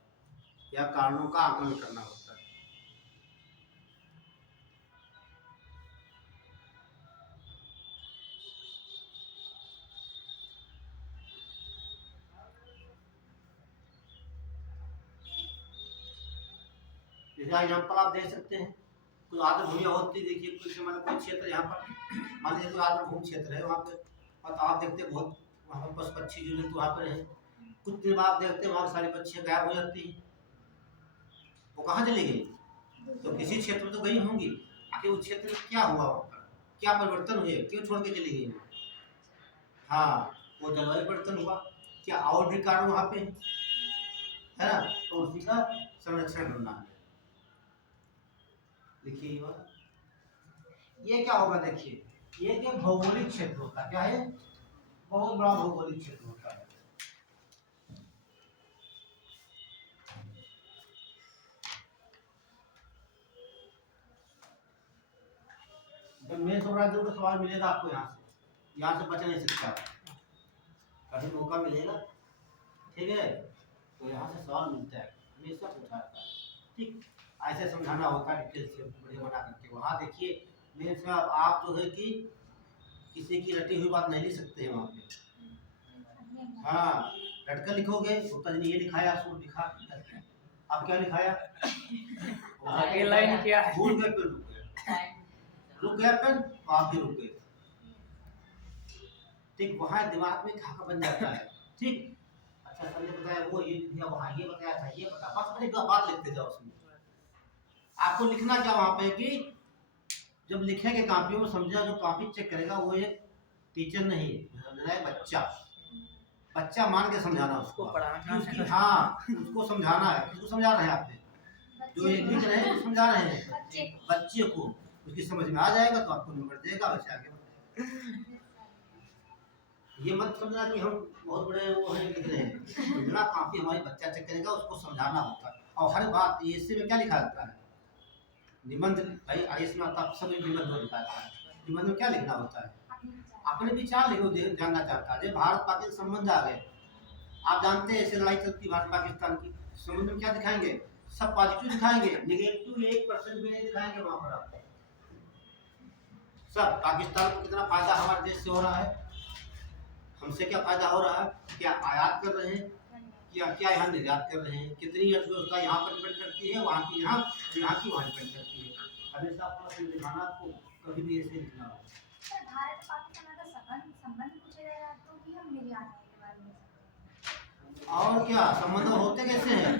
या कारणों का आकलन करना होता है। जैसे एग्जाम्पल आप दे सकते हैं, कोई आर्द्र भूमि होती, देखिए कुछ मतलब कोई क्षेत्र यहाँ पर मान लीजिए कोई आर्द्र भूमि क्षेत्र है, वहाँ पे और आप देखते बहुत वहाँ पर पशु पक्षी जो जंतु वहाँ पर है, कुछ दिन बाद देखते हैं वहाँ सारी पक्षियाँ गायब हो जाती हैं, वो कहाँ चली गई? तो किसी क्षेत्र में तो गई होंगी। आखिर उस क्षेत्र में क्या हुआ, वहाँ पर क्या परिवर्तन हुए, क्यों छोड़ के चली गई? हाँ, वो जलवायु परिवर्तन हुआ, क्या और भी कारण वहाँ पे है ना, तो उसी का संरक्षण करना है। देखिए ये क्या होगा, देखिए ये एक भौगोलिक क्षेत्र होता है, क्या है, बहुत बड़ा भौगोलिक क्षेत्र होता है। जब मैं तो राज्यों का सवाल मिलेगा आपको, यहाँ से बच नहीं सकता, कभी मौका मिलेगा, ठीक है, तो यहाँ से सवाल मिलता है, हमेशा पूछा जाता है। ठीक, ऐसे समझाना होता है डिटेल से बढ़िया बना करके। वहाँ देखिए मेरे से आप जो है कि किसी की रटी हुई बात नहीं लिख सकते हैं वहाँ पे। हाँ, रटकर लिखोगे तो तजनी ये लिखाया, सूर लिखा, अब क्या लिखाया, आगे लाइन क्या है, भूल गए, फिर रुक गया, फिर तो आप भी रुक गए। ठीक, वहाँ दिमाग में खाका बन जाता है। ठीक, अच्छा सर ने बताया वो ये दिया, वहाँ ये बताया था, ये बता, बस अपनी बात लिखते जाओ उसमें। आपको लिखना क्या वहाँ पे कि जब लिखेंगे कॉपियों में, समझा जो कॉपी चेक करेगा वो एक टीचर नहीं है, बच्चा मान के समझाना उसको, उसकी हाँ उसको समझाना है, किसको समझा रहे हैं आपने, जो ये लिख रहे हैं समझा रहे हैं बच्चे को, उसकी समझ में आ जाएगा तो आपको नंबर देगा, वैसे आगे बढ़ेगा। ये मत समझना कि हम बहुत बड़े वो हैं लिख रहे हैं, समझना कॉपी हमारी बच्चा चेक करेगा, उसको समझाना होता है। और हर बात ये इससे में क्या लिखा जाता है, निबंध, भाई आईएएस में आप सब निबंध लिखा जाता है, निबंध में क्या लिखना होता है, अपने विचार लिखो, जानना चाहता है। भारत पाकिस्तान संबंध आ गए, आप जानते हैं ऐसे लड़ाई चलती भारत पाकिस्तान की, संबंध में क्या दिखाएंगे, सब पॉजिटिव दिखाएंगे, नेगेटिव 1% भी नहीं दिखाएंगे वहां पर। आप सब पाकिस्तान को कितना फायदा हमारे देश से हो रहा है, हमसे क्या फायदा हो रहा है, क्या आयात कर रहे हैं या क्या यहाँ निर्यात कर रहे हैं, कितनी अर्थव्यवस्था यहाँ पर डिपेंड करती है, वहाँ की यहाँ की वहाँ डिपेंड करती है। हमेशा अपना संविधान आपको कभी भी ऐसे लिखना हो। भारत पाकिस्तान का संबंध पूछा जाएगा तो भी हम निर्यात के बारे में, और क्या संबंध होते कैसे हैं,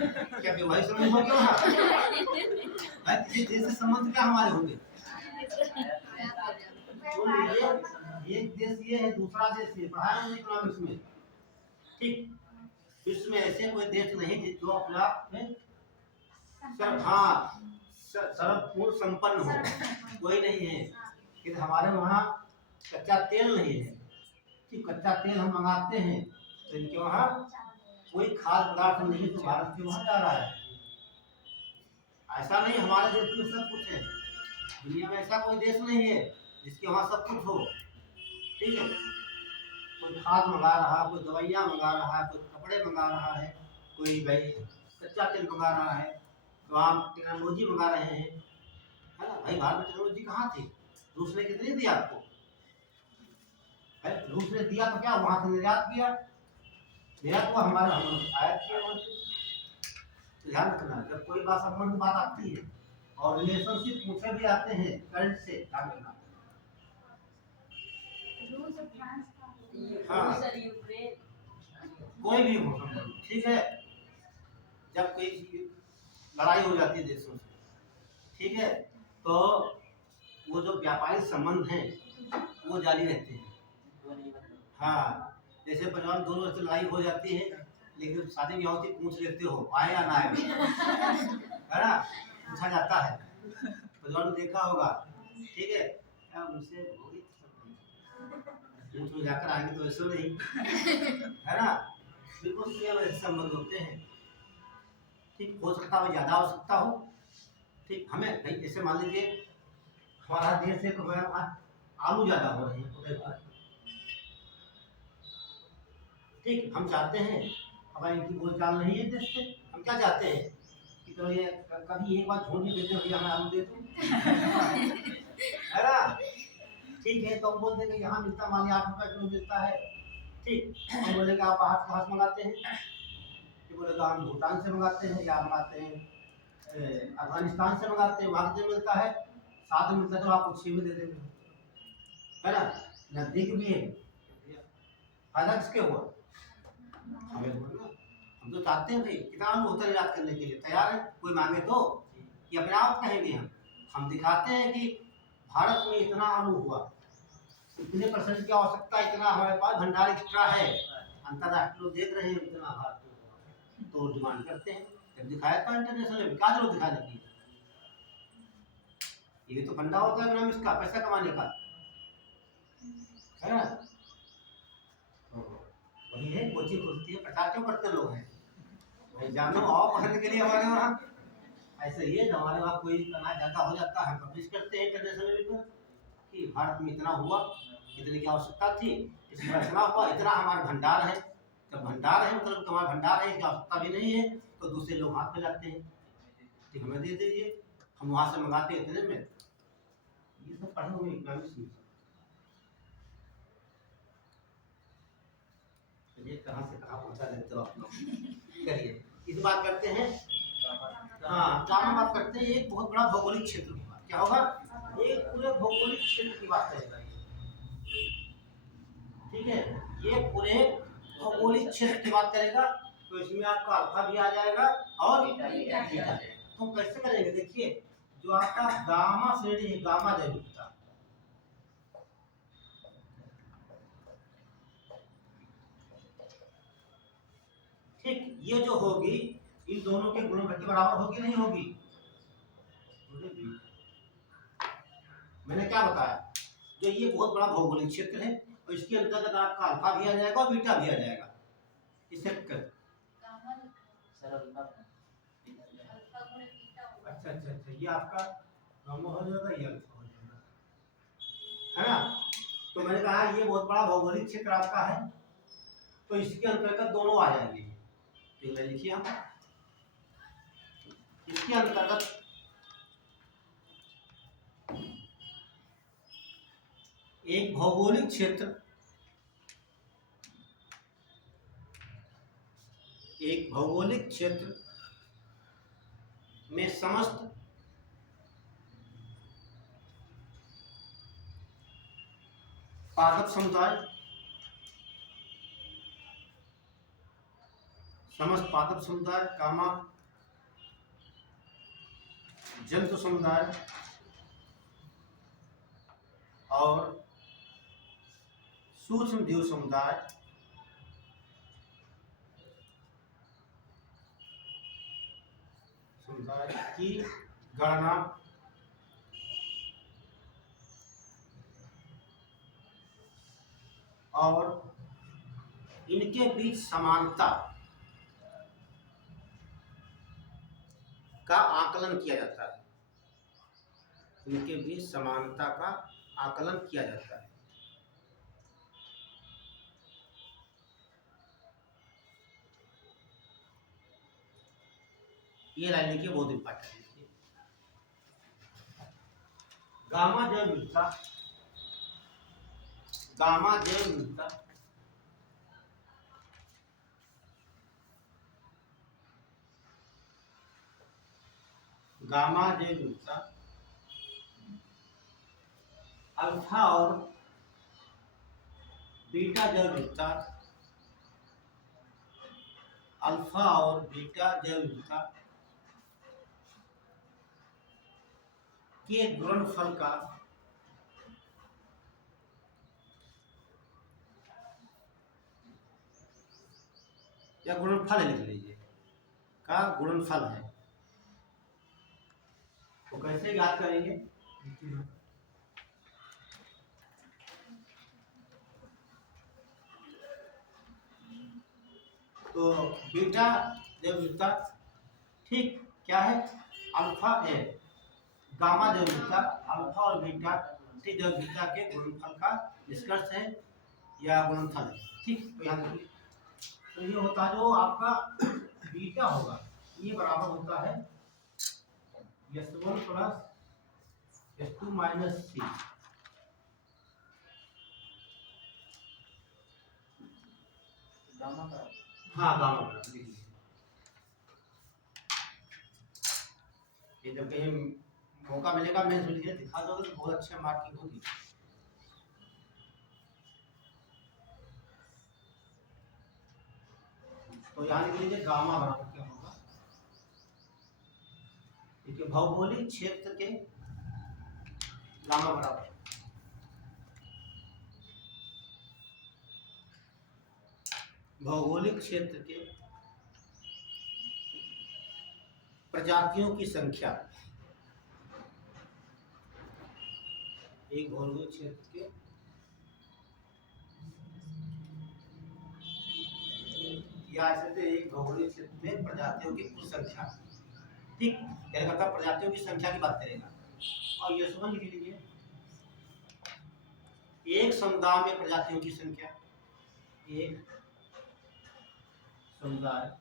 क्या वैवाहिक संबंध हो क्यों ना, किसी देश से संबंध क्या हमारे होंगे, एक देश ये है दूसरा देश ये, पढ़ाया हमने इकोनॉमिक्स में। ठीक, विश्व में ऐसे कोई देश नहीं जो अपने आप में संपन्न- हाँ सर्वपूर्ण संपन्न हो, कोई नहीं है। कि हमारे वहाँ कच्चा तेल नहीं है कि कच्चा तेल हम मंगाते हैं तो इनके वहाँ कोई खाद्य पदार्थ नहीं तो भारत के वहाँ जा रहा है। ऐसा नहीं, हमारे देश में सब कुछ है। दुनिया में ऐसा कोई देश नहीं है जिसके वहाँ सब कुछ हो। ठीक है, कोई खाद मंगा रहा है, कोई दवाइयाँ मंगा रहा है, कोई कपड़े मंगा रहा है, कोई भाई कच्चा तेल मंगा रहा है, तो आप टेक्नोलॉजी मंगा रहे हैं, है ना भाई। भारत में टेक्नोलॉजी कहाँ थी? रूस ने कितनी दिया आपको? है रूस ने दिया तो क्या वहाँ से निर्यात किया, निर्यात को हमारा हम आयात किया वहाँ से। तो ध्यान रखना, जब कोई बात संबंध बात आती है और रिलेशनशिप मुझसे भी आते हैं करंट से, ध्यान रखना। रूस और फ्रांस का हाँ। रूस और यूक्रेन, कोई भी हो संबंध, ठीक है। जब कोई लड़ाई हो जाती है देशों से, ठीक है, तो वो जो व्यापारिक संबंध हैं वो जारी रहते हैं। हाँ, जैसे परिवार दोनों से लड़ाई हो जाती है लेकिन शादी ब्याह होती पूछ लेते हो आए या ना आए, है ना, पूछा जाता है। परिवार में देखा होगा, ठीक है, क्या उनसे होगी पूछ में जाकर आएंगे तो ऐसे नहीं, है ना, बिल्कुल सेम ऐसे संबंध होते हैं। ठीक, हो सकता है ज़्यादा हो सकता हो। ठीक, हमें भाई जैसे मान लीजिए हमारा देश से आलू ज़्यादा हो रहे हैं, ठीक, हम चाहते हैं हमारी इनकी बोलचाल नहीं है देश से, हम क्या चाहते हैं कि तो ये कभी एक बार झोल भी देते हो, भैया हमें आलू दे दो, है ना। ठीक है, तो हम बोल देंगे यहाँ मिलता मान 8 रुपये किलो मिलता है। ठीक, हम बोलेंगे आप बाहर कहाँ से मंगाते हैं, कि बोलेगा हम भूटान से मंगाते हैं या मंगाते हैं अफगानिस्तान से मंगाते हैं, वहाँ से मिलता है 7 मिलता है तो आपको 6 में दे देंगे, है ना, नजदीक भी है, फायदा किसके हुआ, हमें बोलना। हम तो चाहते हैं भाई कितना हम होता है याद करने के लिए तैयार है, कोई मांगे तो ये अपने आप कहेंगे। हम दिखाते हैं कि भारत में इतना अणु हुआ, इतने % की आवश्यकता, इतना हमारे पास भंडार एक्स्ट्रा है, अंतर्राष्ट्रीय लोग देख रहे हैं इतना भारत में, तो डिमांड करते हैं। जब दिखाया था इंटरनेशनल में, क्या जरूरत दिखाने की, ये तो फंडा होता है नाम इसका, पैसा कमाने का, है ना। वही है, कोची खुलती है, प्रचार क्यों करते लोग हैं भाई, जानो आओ पढ़ने के लिए हमारे वहाँ। ऐसे ही है, हमारे वहाँ कोई अनाज ज़्यादा हो जाता है, पब्लिश करते हैं इंटरनेशनल में कि भारत में इतना हुआ, इतने की आवश्यकता थी, इसमें इतना हुआ, इतना हमारा भंडार है। जब भंडार है मतलब हमारा भंडार है, इसकी आवश्यकता भी नहीं है, तो दूसरे लोग हाथ में जाते हैं कि हमें दे दीजिए, हम वहाँ से मंगाते हैं इतने में। ये सब पढ़े हुए इकोनॉमिक्स में, ये कहाँ से कहाँ पहुँचा देते हो आप लोग। करिए, इस बात करते हैं। हाँ, गामा बात करते हैं, एक बहुत बड़ा भौगोलिक क्षेत्र होगा, क्या होगा, एक पूरे भौगोलिक क्षेत्र की बात करेगा ये, ठीक है, ये पूरे भौगोलिक क्षेत्र की बात करेगा, तो इसमें आपका अल्फा भी आ जाएगा और बीटा। तो कैसे करेंगे, देखिए जो आपका गामा श्रेणी है, गामा जैविकता, ठीक, ये जो होगी इन दोनों के गुणों के बराबर होगी नहीं होगी, मैंने क्या बताया, जो ये बहुत बड़ा भौगोलिक क्षेत्र है और इसके अंतर्गत आपका अल्फा भी आ जाएगा और बीटा भी आ जाएगा, इसे कर। अच्छा अच्छा अच्छा, ये आपका गामा हो जाएगा, ये अल्फा हो जाएगा, है ना। तो मैंने कहा ये बहुत बड़ा भौगोलिक क्षेत्र आपका है, तो इसके अंतर्गत दोनों आ जाएंगे, तो लिखिए हम इसके अंतर्गत एक भौगोलिक क्षेत्र, एक भौगोलिक क्षेत्र में समस्त पादप समुदाय, समस्त पादप समुदाय, कामा जंतु समुदाय और सूक्ष्म जीव समुदाय समुदाय की गणना और इनके बीच समानता का आकलन किया जाता है। इनके बीच समानता का आकलन किया जाता है। ये लाइन लिखिए, बहुत इंपॉर्टेंट है। गामा जैव विविधता, गामा जैव विविधता गामा जैव विविधता अल्फा और बीटा जैव विविधता, अल्फा और बीटा जैव विविधता के गुणनफल का या गुणनफल लिख लीजिए, का गुणनफल है। तो कैसे याद करेंगे? तो बीटा जैव विविधता ठीक क्या है? अल्फा है। गामा जैव विविधता अल्फा और बीटा जैव विविधता के गुणनफल का निष्कर्ष है या गुणनफल है। ठीक, तो यहाँ देखिए, तो ये होता है जो आपका बीटा होगा, ये बराबर होता है S1 plus S2 minus C। Gamma का हाँ, गामा प्लस लिखिए। ये जब कहीं मौका मिलेगा मैं लिखिए दिखा दोगे तो बहुत अच्छे मार्किंग होगी। तो यहाँ लिख लीजिए गामा बराबर क्या होगा? देखिए भौगोलिक क्षेत्र के गामा बराबर भौगोलिक क्षेत्र के प्रजातियों की संख्या, एक भौगोलिक क्षेत्र के या ऐसे एक भौगोलिक क्षेत्र में प्रजातियों की कुल संख्या। ठीक, कहने का प्रजातियों की संख्या की बात करेगा। और ये समझ लिख लीजिए, एक समुदाय में प्रजातियों की संख्या, एक समुदाय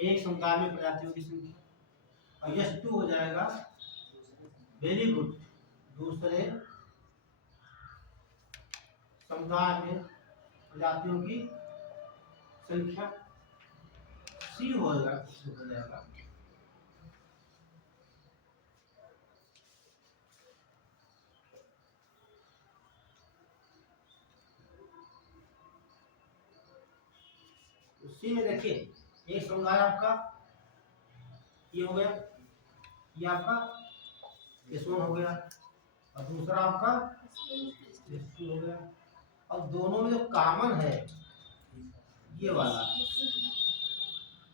एक समुदाय में प्रजातियों की संख्या, और S2 हो जाएगा वेरी गुड दूसरे समुदाय में प्रजातियों की संख्या, C हो जाएगा C में देखिए, एक समुदाय आपका ये हो गया, ये आपका S1 हो गया, और दूसरा आपका S2 हो गया, और दोनों में जो कॉमन है ये वाला,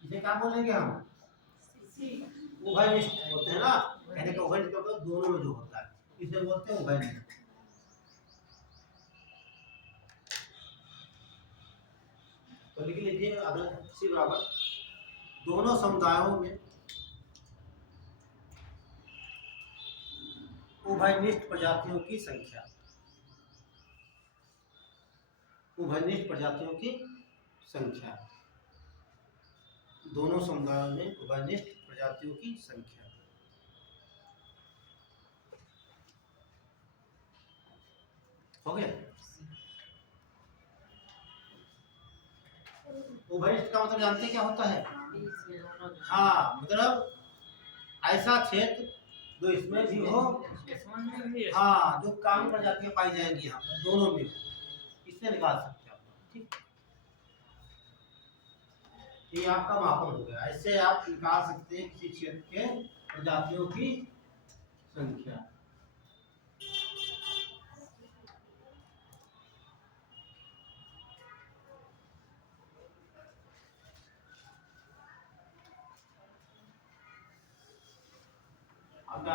इसे क्या बोलेंगे हम? उभयनिष्ठ बोलते हैं ना। कहने का उभयनिष्ठ मतलब दोनों में जो होता है, इसे बोलते हैं उभयनिष्ठ। तो लिख लीजिए अगर C बराबर दोनों समुदायों में उभयनिष्ठ प्रजातियों की संख्या, उभयनिष्ठ प्रजातियों की संख्या, दोनों समुदायों में उभयनिष्ठ प्रजातियों की संख्या। हो गया? उभयनिष्ठ का मतलब जानते हैं क्या होता है? हाँ, मतलब ऐसा क्षेत्र जो इसमें भी हो, हाँ, जो कॉमन प्रजातियां पाई जाएंगी यहाँ पर, दोनों में इससे निकाल सकते हैं आप। ठीक, ये आपका मापन हो गया। ऐसे आप निकाल सकते हैं किसी क्षेत्र के प्रजातियों की संख्या।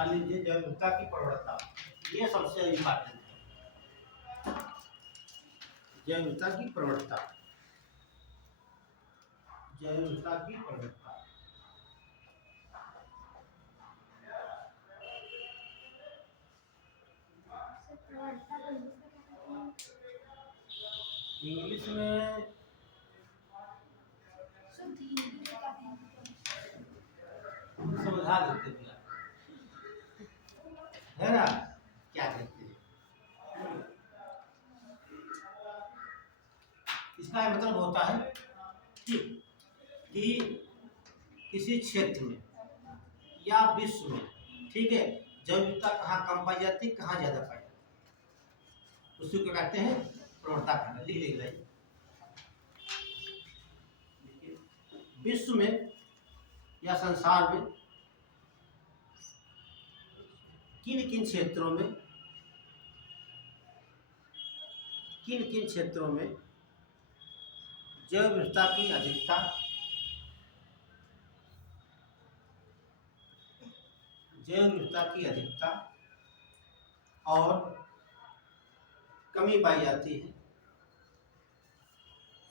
जान लीजिए जैव विविधता की प्रवणता, ये सबसे इम्पोर्टेंट है। जैव विविधता की प्रवणता, जैव विविधता की प्रवणता। सर प्रवणता को इंग्लिश में क्या कहते हैं? इंग्लिश में शुद्ध हिंदी में क्या कहते हैं? समझा देते हैं, है ना, क्या कहते हैं। इसका मतलब होता है कि किसी क्षेत्र में या विश्व में, ठीक है, जैव विविधता कहाँ कम पाई जाती है, कहाँ ज्यादा पाई जाती है, उसी को कहते हैं प्रवणता कहना। लिख लेंगे भाई, विश्व में या संसार में किन किन क्षेत्रों में, किन किन क्षेत्रों में जैव विविधता की अधिकता, जैव विविधता की अधिकता और कमी पाई जाती है,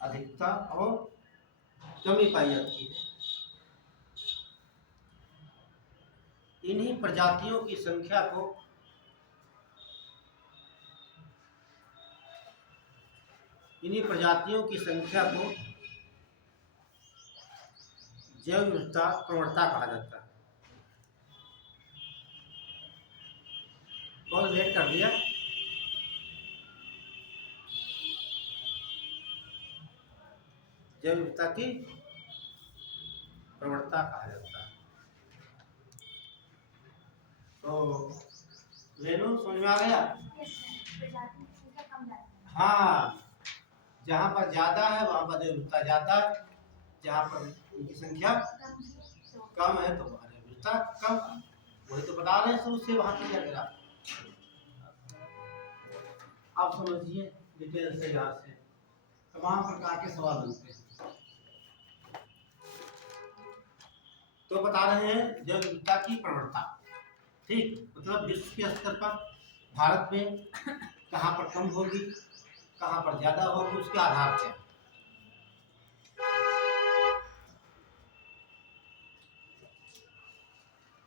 अधिकता और कमी पाई जाती है। इन्हीं प्रजातियों की संख्या को जैव विविधता प्रवणता कहा जाता है। बहुत लेट कर दिया। जैव विविधता की प्रवणता कहा जाता है। तो रेणु समझ में आ गया? यस सर, प्रजाति की संख्या कम जाती है। हाँ, जहाँ पर ज्यादा है वहाँ पर जैव विविधता ज्यादा है, जहाँ पर उनकी संख्या कम है तो कम है तो वहाँ जैव विविधता कम। वही तो बता रहे हैं शुरू से, वहाँ क्लियर करा। आप समझिए डिटेल से, यहाँ से तमाम प्रकार के सवाल बनते हैं। तो बता रहे हैं जैव विविधता की प्रवणता, ठीक, मतलब विश्व के स्तर पर भारत में कहाँ पर कम होगी, कहाँ पर ज्यादा होगी, उसके आधार पर।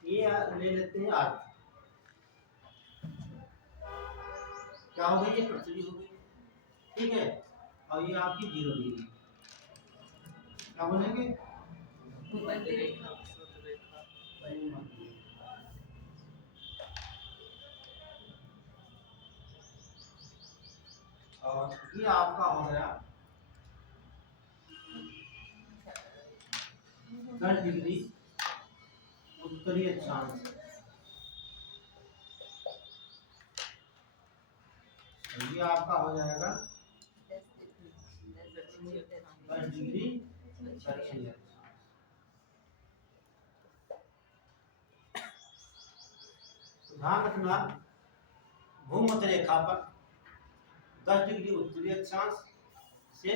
ये ले लेते हैं आज, क्या हो गई, ये पृथ्वी हो गई, ठीक है, और ये आपकी 0 डिग्री, क्या बोलेंगे, भूमध्य रेखा। और ये आपका हो गया 10 डिग्री उत्तरी अक्षांश, ये आपका हो जाएगा 10 डिग्री दक्षिणी अक्षांश। ध्यान रखना, भूमध्य रेखा पर 10 डिग्री उत्तरी अक्षांश से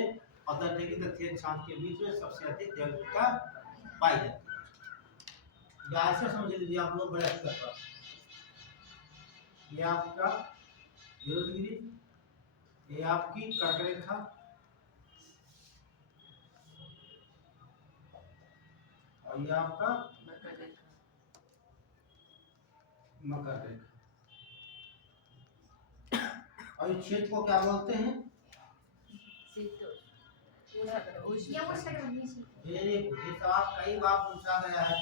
और 10 डिग्री दक्षिणी अक्षांश के बीच में सबसे अधिक जैव विविधता पाई जाती है। या ऐसे समझ लीजिए आप लोग बड़े स्तर पर, ये आपका 0 डिग्री, ये आपकी कर्क रेखा, और ये आपका मकर रेखा। और इस क्षेत्र को क्या बोलते हैं, या वो सर होनी चाहिए। ये सवाल कई बार पूछा गया है,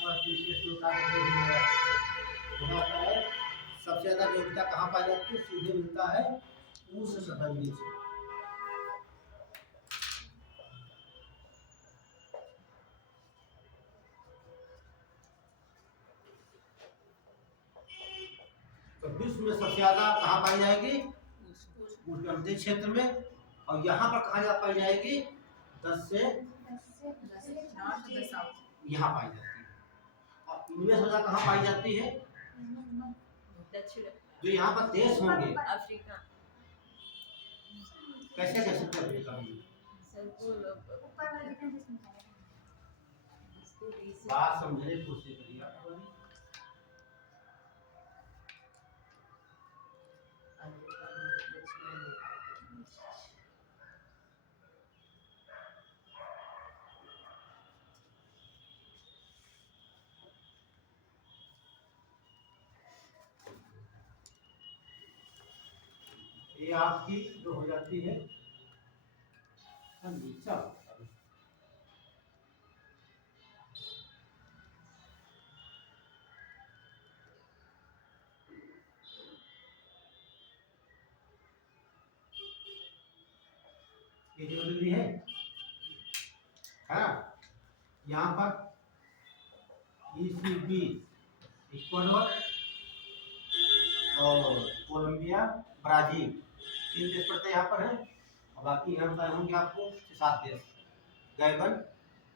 सबसे ज्यादा विविधता कहाँ पाई जाती है, सीधे मिलता है उष्णकटिबंधीय से। तो विश्व में सबसे ज्यादा कहाँ पाई जाएगी, उष्णकटिबंधीय क्षेत्र में, और यहाँ पर कहाँ ज्यादा पाई जाएगी, 10 से यहाँ पाई जाती है। और इनमें सबसे ज्यादा कहाँ पाई जाती है, जो यहाँ पर देश होंगे, अफ्रीका। कैसे कैसे अफ्रीका में, ऊपर वाले कितने देश में जाएगा? बात समझने की कोशिश करिए। ये आपकी जो हो जाती है सब ये जो बिंदी है ना, यहाँ पर ECB इक्वाडोर और कोलंबिया ब्राजील 3 देश पड़ते यहाँ पर हैं, और बाकी हम बताए होंगे आपको 7 देश, गैबन,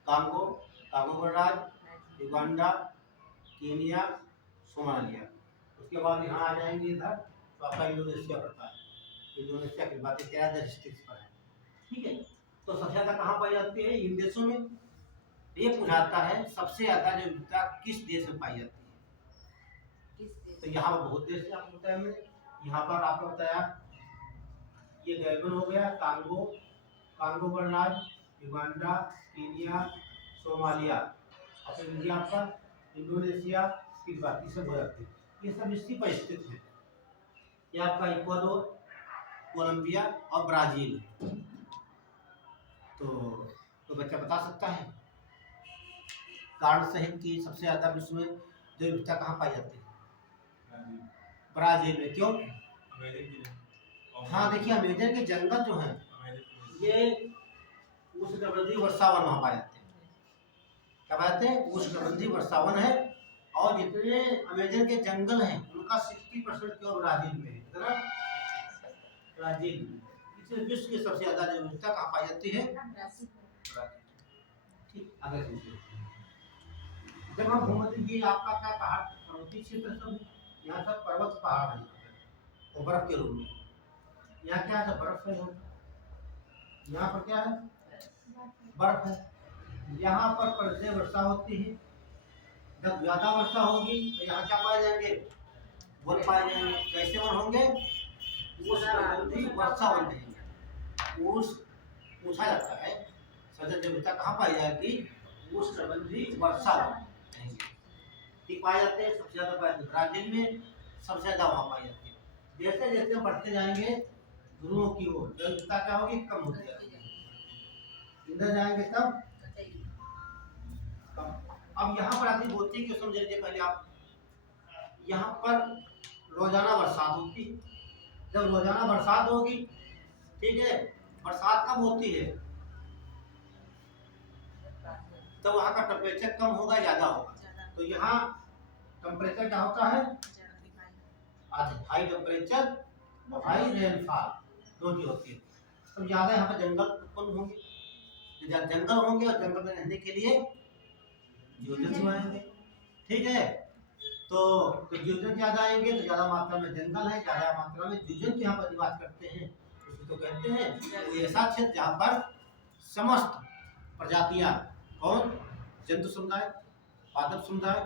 कांगो, कांगो गणराज्य, युगांडा, केनिया, सोमालिया। उसके बाद यहाँ आ जाएंगे इधर तो आपका इंडोनेशिया पड़ता है। इंडोनेशिया की बातें 13 देश पर है, ठीक है। तो सबसे ज़्यादा कहाँ पाई जाती है? इन देशों में। ये पूछाता है सबसे ज़्यादा जो विविधता किस देश में पाई जाती है? तो यहाँ पर बहुत देश है, आपको बताया मैंने। यहाँ पर आपको बताया ये गैबन हो गया, कांगो, कांगो गणराज्य, युगांडा, केनिया, सोमालिया, और फिर इंडिया आपका इंडोनेशिया की बाकी सब हो जाती है। ये सब इसी पर स्थित है। ये आपका इक्वाडोर, कोलंबिया और ब्राजील। तो बच्चा बता सकता है कारण सहित कि सबसे ज़्यादा विश्व में जो विविधता कहाँ पाई जाती है? ब्राजील में। क्यों? हाँ देखिए, अमेजन के जंगल जो हैं ये उष्णकटिबंधीय वर्षावन वहाँ पाए जाते हैं। क्या पाते हैं? उष्णकटिबंधीय वर्षावन है, और जितने अमेजन के जंगल हैं उनका 60% केवल ब्राजील में है। कितना? ब्राजील में। इसलिए विश्व की सबसे ज्यादा विविधता कहाँ पाई जाती है? ब्राजील। ठीक, आगे सुनिए। जब हम भूमध्य, ये आपका क्या पहाड़ पर्वतीय क्षेत्र सब है, यहाँ सब पर्वत पहाड़ है और बर्फ के रूप में। यहाँ क्या है? बर्फ है। यहाँ पर क्या है? बर्फ है। यहाँ पर पर्जन्य वर्षा होती है। जब ज्यादा वर्षा होगी तो यहाँ क्या पाए जाएंगे? वन पाए जाएंगे। कैसे वन होंगे? उष्णकटिबंधीय वर्षा वन रहेंगे। पूछा जाता है सबसे विविधता कहाँ पाई जाएगी? उष्णकटिबंधीय वर्षा वन रहेंगे। ठीक पाए जाते हैं। सबसे ज्यादा पाए ब्राजील में, सबसे ज्यादा वहाँ पाई जाती है। जैसे जैसे बढ़ते जाएंगे ध्रुवों की ओर, विविधता क्या होगी? कम होती जाएगी। इधर जाएंगे तब कम। अब यहाँ पर आती होती क्यों समझ लीजिए पहले आप। यहाँ पर रोजाना बरसात होती है। जब रोजाना बरसात होगी, ठीक है, बरसात कब होती है? तो वहाँ का टेम्परेचर कम होगा, ज्यादा होगा। तो यहाँ टेम्परेचर क्या होता है? हाई टेम्परेचर और हाई रेनफॉल दो चीज होती है। तो ज्यादा यहाँ पर जंगल उत्पन्न होंगे। जंगल होंगे और जंगल में रहने के लिए जीव-जंतु आएंगे, ठीक है। तो जीव-जंतु ज्यादा आएंगे तो ज्यादा मात्रा में जंगल है, ज्यादा मात्रा में जीव-जंतु यहाँ पर निवास करते हैं। उसको तो कहते हैं वो ऐसा क्षेत्र जहाँ पर समस्त प्रजातियां, कौन? जंतु समुदाय, पादप समुदाय,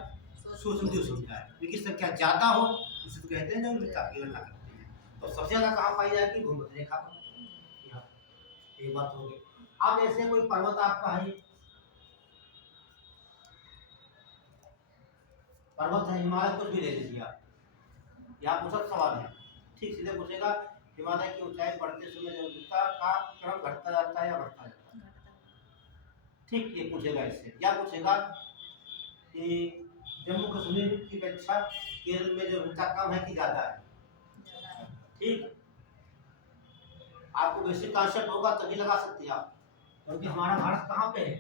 सूक्ष्मजीव समुदाय, इनकी संख्या ज्यादा हो, उसे तो कहते हैं विविधता की गणना करते हैं। तो सबसे ज्यादा कहाँ पाई जाएगी? भूमध्य रेखा पर। ये बात होगी। अब ऐसे कोई पर्वत आपका है, पर्वत है, हिमालय, कुछ भी ले लीजिए आप। यहाँ पूछा सवाल है, ठीक सीधे पूछेगा हिमालय की ऊंचाई बढ़ते समय विविधता का क्रम घटता जाता है या बढ़ता जाता है? ठीक, ये पूछेगा इससे। या पूछेगा कि जम्मू कश्मीर की अपेक्षा केरल में जो विविधता कम है कि ज्यादा है? ठीक, आपको बेसिक कॉन्सेप्ट होगा तभी लगा सकते हैं आप, क्योंकि हमारा भारत कहाँ पे है?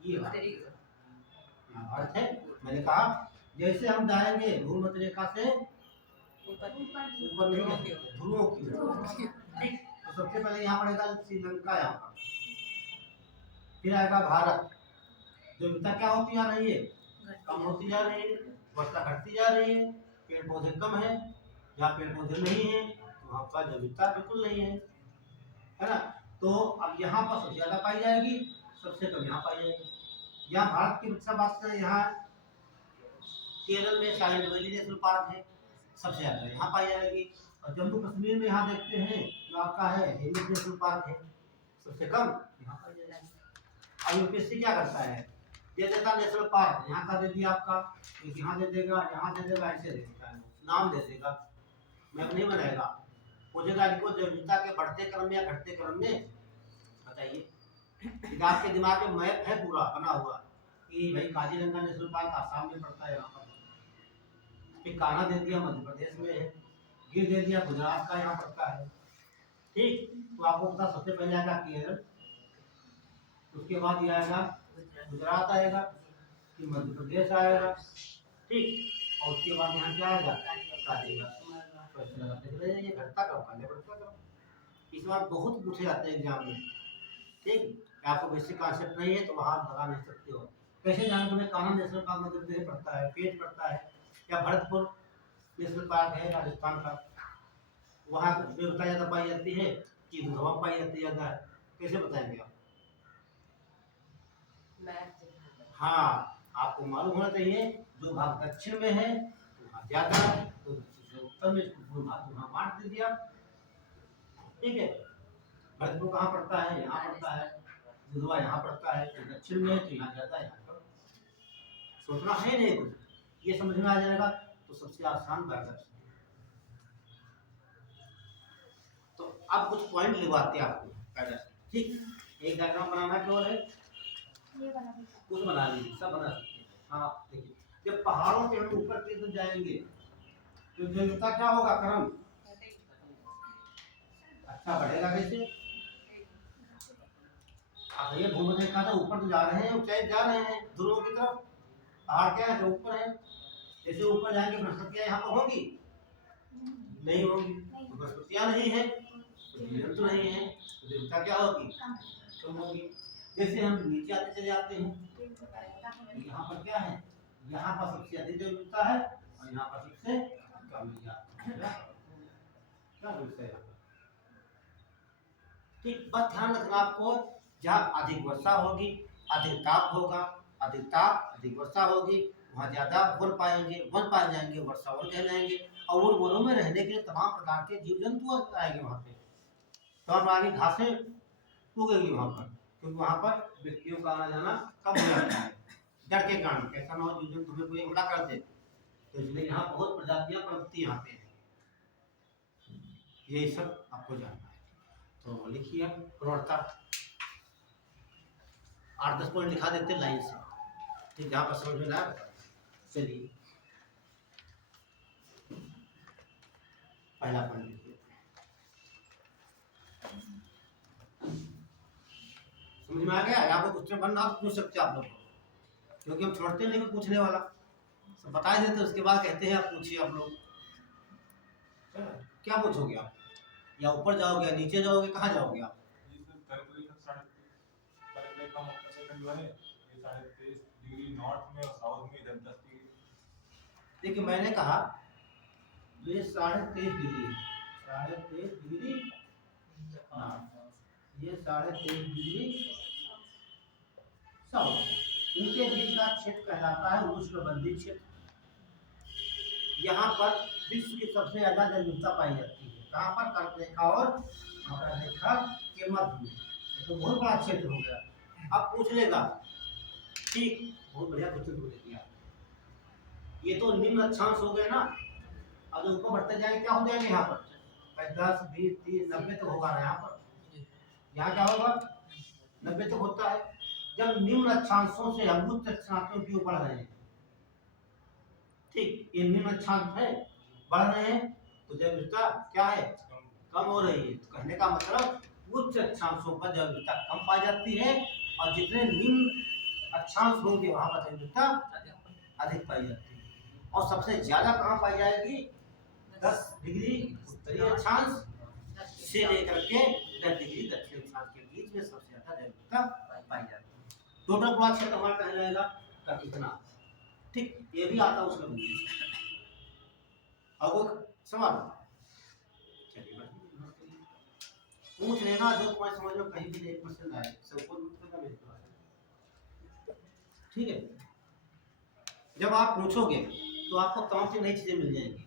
ये भारत है। मैंने कहा जैसे हम जाएंगे भूमध्य रेखा से ऊपर नहीं, ध्रुवों की ओर। ठीक, तो सबसे पहले यहाँ पड़ेगा श्रीलंका, यहाँ पर फिर आएगा भारत। जो विविधता क्या होती जा रही है? कम होती जा रही है, वर्षा घटती जा रही है, पेड़ पौधे कम है। जहाँ पेड़ पौधे नहीं है वहाँ पर विविधता बिल्कुल नहीं है ना। तो अब यहाँ पर सबसे ज्यादा पाई जाएगी, सबसे कम यहाँ पाई जाएगी। यहाँ भारत की बात करें, यहाँ केरल में साइलेंट वैली नेशनल पार्क है, सबसे ज्यादा यहाँ पाई जाएगी। और जम्मू कश्मीर में यहाँ देखते हैं जो आपका है हेमिस नेशनल पार्क है, सबसे कम यहाँ पाई जाएगी। अब यूपीएससी क्या करता है? दे देता नेशनल पार्क, यहाँ का दे दिया आपका, यहाँ दे देगा, यहाँ दे देगा, ऐसे दे देता है, नाम दे देगा, मैप नहीं बनाएगा। पूछेगा इनको जैविकता के बढ़ते क्रम में या घटते क्रम में बताइए। ये आपके दिमाग में मैप है पूरा बना हुआ कि भाई काजीरंगा नेशनल पार्क आसाम में पड़ता है, यहाँ पर फिर कान्हा दे दिया मध्य प्रदेश में है, गिर दे दिया गुजरात का यहाँ पड़ता है। ठीक, तो आपको पता सबसे पहले आएगा केरल, उसके बाद ये आएगा गुजरात आएगा, फिर मध्य प्रदेश आएगा, ठीक, और उसके बाद यहाँ क्या आएगा काजीरंगा। तो ऐसे लगाते चले जाइए, घटता क्रम काले बढ़ता क्रम। इस बार बहुत पूछे जाते हैं एग्जाम में। ठीक, आपको बेसिक कॉन्सेप्ट नहीं है तो वहाँ लगा नहीं सकते हो। कैसे जाने तुम्हें कान्हा नेशनल पार्क मध्य प्रदेश पड़ता है, पेज पड़ता है, या भरतपुर नेशनल पार्क है राजस्थान का, वहाँ विविधता ज़्यादा पाई जाती है कि दुधवा पाई जाती है ज़्यादा, कैसे बताएंगे आप? हाँ, आपको मालूम होना चाहिए जो भाग दक्षिण में है वहाँ ज़्यादा, तो उत्तर में इसको भाग वहाँ बांट दे दिया। ठीक है, भरतपुर कहाँ पड़ता है, यहाँ पड़ता है, दुधवा यहाँ पड़ता है, तो दक्षिण में तो यहाँ ज़्यादा, यहाँ पर सोचना है नहीं कुछ, ये समझ में आ जाएगा तो सबसे आसान बायोलॉजी। तो अब कुछ पॉइंट लिखवाते हैं आपको पहले। ठीक, एक डायग्राम बनाना केवल है, ये वाला भी कुछ बना लीजिए, सब बना सकते हैं। हाँ देखिए, जब पहाड़ों के हम ऊपर की तरफ जाएंगे तो जैविकता क्या होगा, क्रम अच्छा बढ़ेगा। कैसे? अब ये भूमध्य रेखा से ऊपर तो जा रहे हैं, ऊंचाई जा रहे हैं ध्रुवों की तरफ, पहाड़ क्या है जो ऊपर है, जैसे ऊपर जाएंगे बृहस्पतियाँ यहाँ पर होगी नहीं होगी, तो बृहस्पतियाँ नहीं है तो जीवन तो नहीं है, तो जैविकता क्या होगी, कम होगी। जैसे हम नीचे आते चले जाते हैं, यहाँ पर क्या है, यहाँ पर सबसे अधिक जैविकता है और यहाँ पर सबसे कम क्या बोलते हैं। ठीक, बस ध्यान रखना आपको, जहाँ अधिक वर्षा होगी अधिक ताप होगा, अधिक ताप अधिक वर्षा होगी, वहाँ ज्यादा वन पाए जाएंगे, वर्षा वन कहलाएंगे, और उन वनों में रहने के लिए तमाम प्रकार के जीव जंतु आएंगे वहाँ पे, तमाम आगे घासें उगेंगी वहाँ पर, क्योंकि वहाँ पर व्यक्तियों का आना जाना कम हो जाता है डर के कारण, ऐसा ना हो जीव जंतु तुम्हें कोई हमला कर दे, तो इसलिए यहाँ बहुत प्रजातियाँ पनपती यहाँ पे, यही सब आपको जानना है। तो लिखिए प्रवणता 8-10 पॉइंट लिखा देते हैं लाइन से, ठीक, जहाँ पर समझ में ना आए। चलिए पहला पॉइंट लिखिए, समझ में आ गया? आपको क्वेश्चन बनना आप पूछ सकते हैं आप लोग, क्योंकि हम छोड़ते नहीं पूछने वाला, सब बता देते उसके बाद कहते हैं आप पूछिए आप लोग। क्या पूछोगे आप, या ऊपर जाओगे या नीचे जाओगे, कहाँ जाओगे आप? देखिए मैंने कहा ये 23.5 डिग्री, 23.5 डिग्री, ये 23.5 डिग्री साउथ, इनके बीच का क्षेत्र कहलाता है उष्णकटिबंधीय क्षेत्र। यहाँ पर विश्व की सबसे ज्यादा जैविकता पाई जाती है, कहाँ पर, कर्करेखा और मकररेखा के मध्य में, तो बहुत बड़ा क्षेत्र हो गया। अब पूछ लेगा, ठीक, बहुत बढ़िया क्वेश्चन पूछ लिया, ये तो निम्न अक्षांश हो गए ना, अब जो ऊपर बढ़ते जाएंगे क्या हो जाएंगे, यहाँ पर 10, 20, 30, 90 तो होगा ना, यहाँ पर यहाँ क्या होगा 90 तो होता है। जब निम्न अक्षांशों से हम उच्च अक्षांशों की ओर बढ़ रहे हैं, ठीक, ये निम्न अक्षांश है, बढ़ रहे हैं, तो जैविकता क्या है, कम हो रही है। तो कहने का मतलब उच्च अक्षांशों पर जैविकता कम पाई जाती है, और जितने निम्न अक्षांश होंगे वहां पर जैविकता अधिक पाई जाती है। और सबसे ज्यादा कहाँ पाई जाएगी, 10 डिग्री उत्तरी अक्षांश से लेकर के 10 डिग्री दक्षिण अक्षांश के बीच में सबसे ज्यादा जैविकता पाई जाती है। टोटल पूरा क्षेत्र हमारा कहलाएगा का कितना, ठीक, ये भी आता है उसमें। अब वो सवाल चलिए पूछ लेना, जो तुम्हारे समझ में कहीं भी 1% आए सबको करना मेरे पास, ठीक है। जब आप पूछोगे तो आपको तमाम सी नई चीजें मिल जाएंगी,